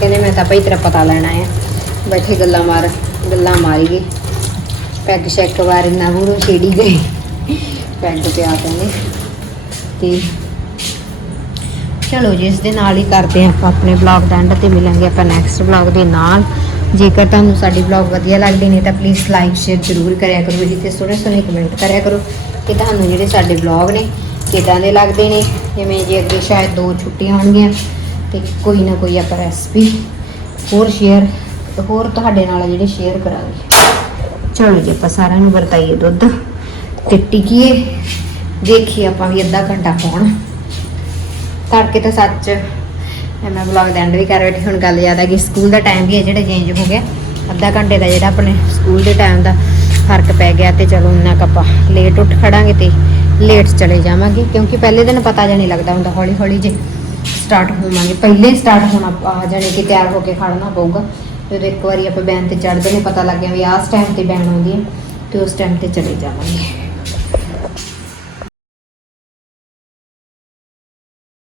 ਕਹਿੰਦੇ ਮੈਂ ਤਾਂ ਭਾਈ ਤੇਰਾ ਪਤਾ ਲੈਣਾ ਆ। ਬੈਠੇ ਗੱਲਾਂ ਮਾਰ, ਗੱਲਾਂ ਮਾਰੀ ਗਏ ਪੈਗ ਸ਼ੈਕ ਵਾਰ ਨਾ ਬੁਰੂ ਛੇੜੀ ਗਏ। ਪੈਗ ਤੇ ਆ ਕਹਿੰਦੇ ਤੇ ਚਲੋ ਜੀ, ਇਸ ਦੇ ਨਾਲ ਹੀ ਕਰਦੇ ਹਾਂ ਆਪਾਂ ਆਪਣੇ ਵਲੌਗ ਦਾ ਐਂਡ ਤੇ ਮਿਲਾਂਗੇ ਆਪਾਂ ਨੈਕਸਟ ਵਲੌਗ ਦੇ ਨਾਲ। ਜੇਕਰ ਤੁਹਾਨੂੰ ਸਾਡੀ ਵਲੌਗ ਵਧੀਆ ਲੱਗਦੀ ਨੇ ਤਾਂ ਪਲੀਜ਼ ਲਾਈਕ ਸ਼ੇਅਰ ਜ਼ਰੂਰ ਕਰਿਆ ਕਰੋ ਜੀ ਤੇ ਸੋਹਣੇ ਸੋਹਣੇ ਕਮੈਂਟ ਕਰਿਆ ਕਰੋ। ਕਿ ਤੁਹਾਨੂੰ ਜਿਹੜੇ ਸਾਡੇ ਵਲੌਗ ਨੇ ਕਿਦਾਂ ਦੇ ਲੱਗਦੇ ਨੇ? ਜਿਵੇਂ ਜੇ ਅੱਗੇ ਸ਼ਾਇਦ ਦੋ ਛੁੱਟੀਆਂ ਹੋਣਗੀਆਂ। ਤੇ ਕੋਈ ਨਾ ਕੋਈ ਆਪਾਂ ਰੈਸਪੀ ਹੋਰ ਸ਼ੇਅਰ ਹੋਰ ਤੁਹਾਡੇ ਨਾਲ ਜਿਹੜੇ ਸ਼ੇਅਰ ਕਰਾਂਗੇ। ਚਲੋ ਜੀ, ਆਪਾਂ ਸਾਰਿਆਂ ਨੂੰ ਵਰਤਾਈਏ ਦੁੱਧ ਤੇ ਟਿਕੀਏ। ਦੇਖੀਏ ਆਪਾਂ ਵੀ ਅੱਧਾ ਘੰਟਾ ਹੋਣ ਕਰਕੇ ਤਾਂ ਸੱਚ ਮੈਂ ਵਲੌਗ ਦਾ ਐਂਡ ਵੀ ਕਰ ਬੈਠੀ, ਹੁਣ ਗੱਲ ਯਾਦ ਆ ਗਈ ਸਕੂਲ ਦਾ ਟਾਈਮ ਵੀ ਹੈ ਜਿਹੜਾ ਚੇਂਜ ਹੋ ਗਿਆ। ਅੱਧਾ ਘੰਟੇ ਦਾ ਜਿਹੜਾ ਆਪਣੇ ਸਕੂਲ ਦੇ ਟਾਈਮ ਦਾ ਫ਼ਰਕ ਪੈ ਗਿਆ ਤੇ ਚਲੋ ਇੰਨਾ ਕੁ ਆਪਾਂ ਲੇਟ ਉੱਠ ਖੜਾਂਗੇ ਤੇ ਲੇਟ ਚਲੇ ਜਾਵਾਂਗੇ, ਕਿਉਂਕਿ ਪਹਿਲੇ ਦਿਨ ਪਤਾ ਜਾਂ ਨਹੀਂ ਲੱਗਦਾ ਹੁੰਦਾ ਹੌਲੀ ਹੌਲੀ ਜੇ ਸਟਾਰਟ ਹੋਵਾਂਗੇ। ਪਹਿਲੇ ਸਟਾਰਟ ਹੋਣਾ, ਆ ਜਾਣੇ ਕਿ ਤਿਆਰ ਹੋ ਕੇ ਖੜਨਾ ਪਊਗਾ। ਜਦੋਂ ਇੱਕ ਵਾਰੀ ਆਪਾਂ ਬੈਨ ਤੇ ਚੜ੍ਹਦੇ ਨੇ, ਪਤਾ ਲੱਗ ਗਿਆ ਵੀ ਆਹ ਟਾਈਮ ਤੇ ਬੈਨ ਆਉਂਦੀ ਹੈ, ਤੇ ਉਸ ਟਾਈਮ ਤੇ ਚਲੇ ਜਾਵਾਂਗੇ।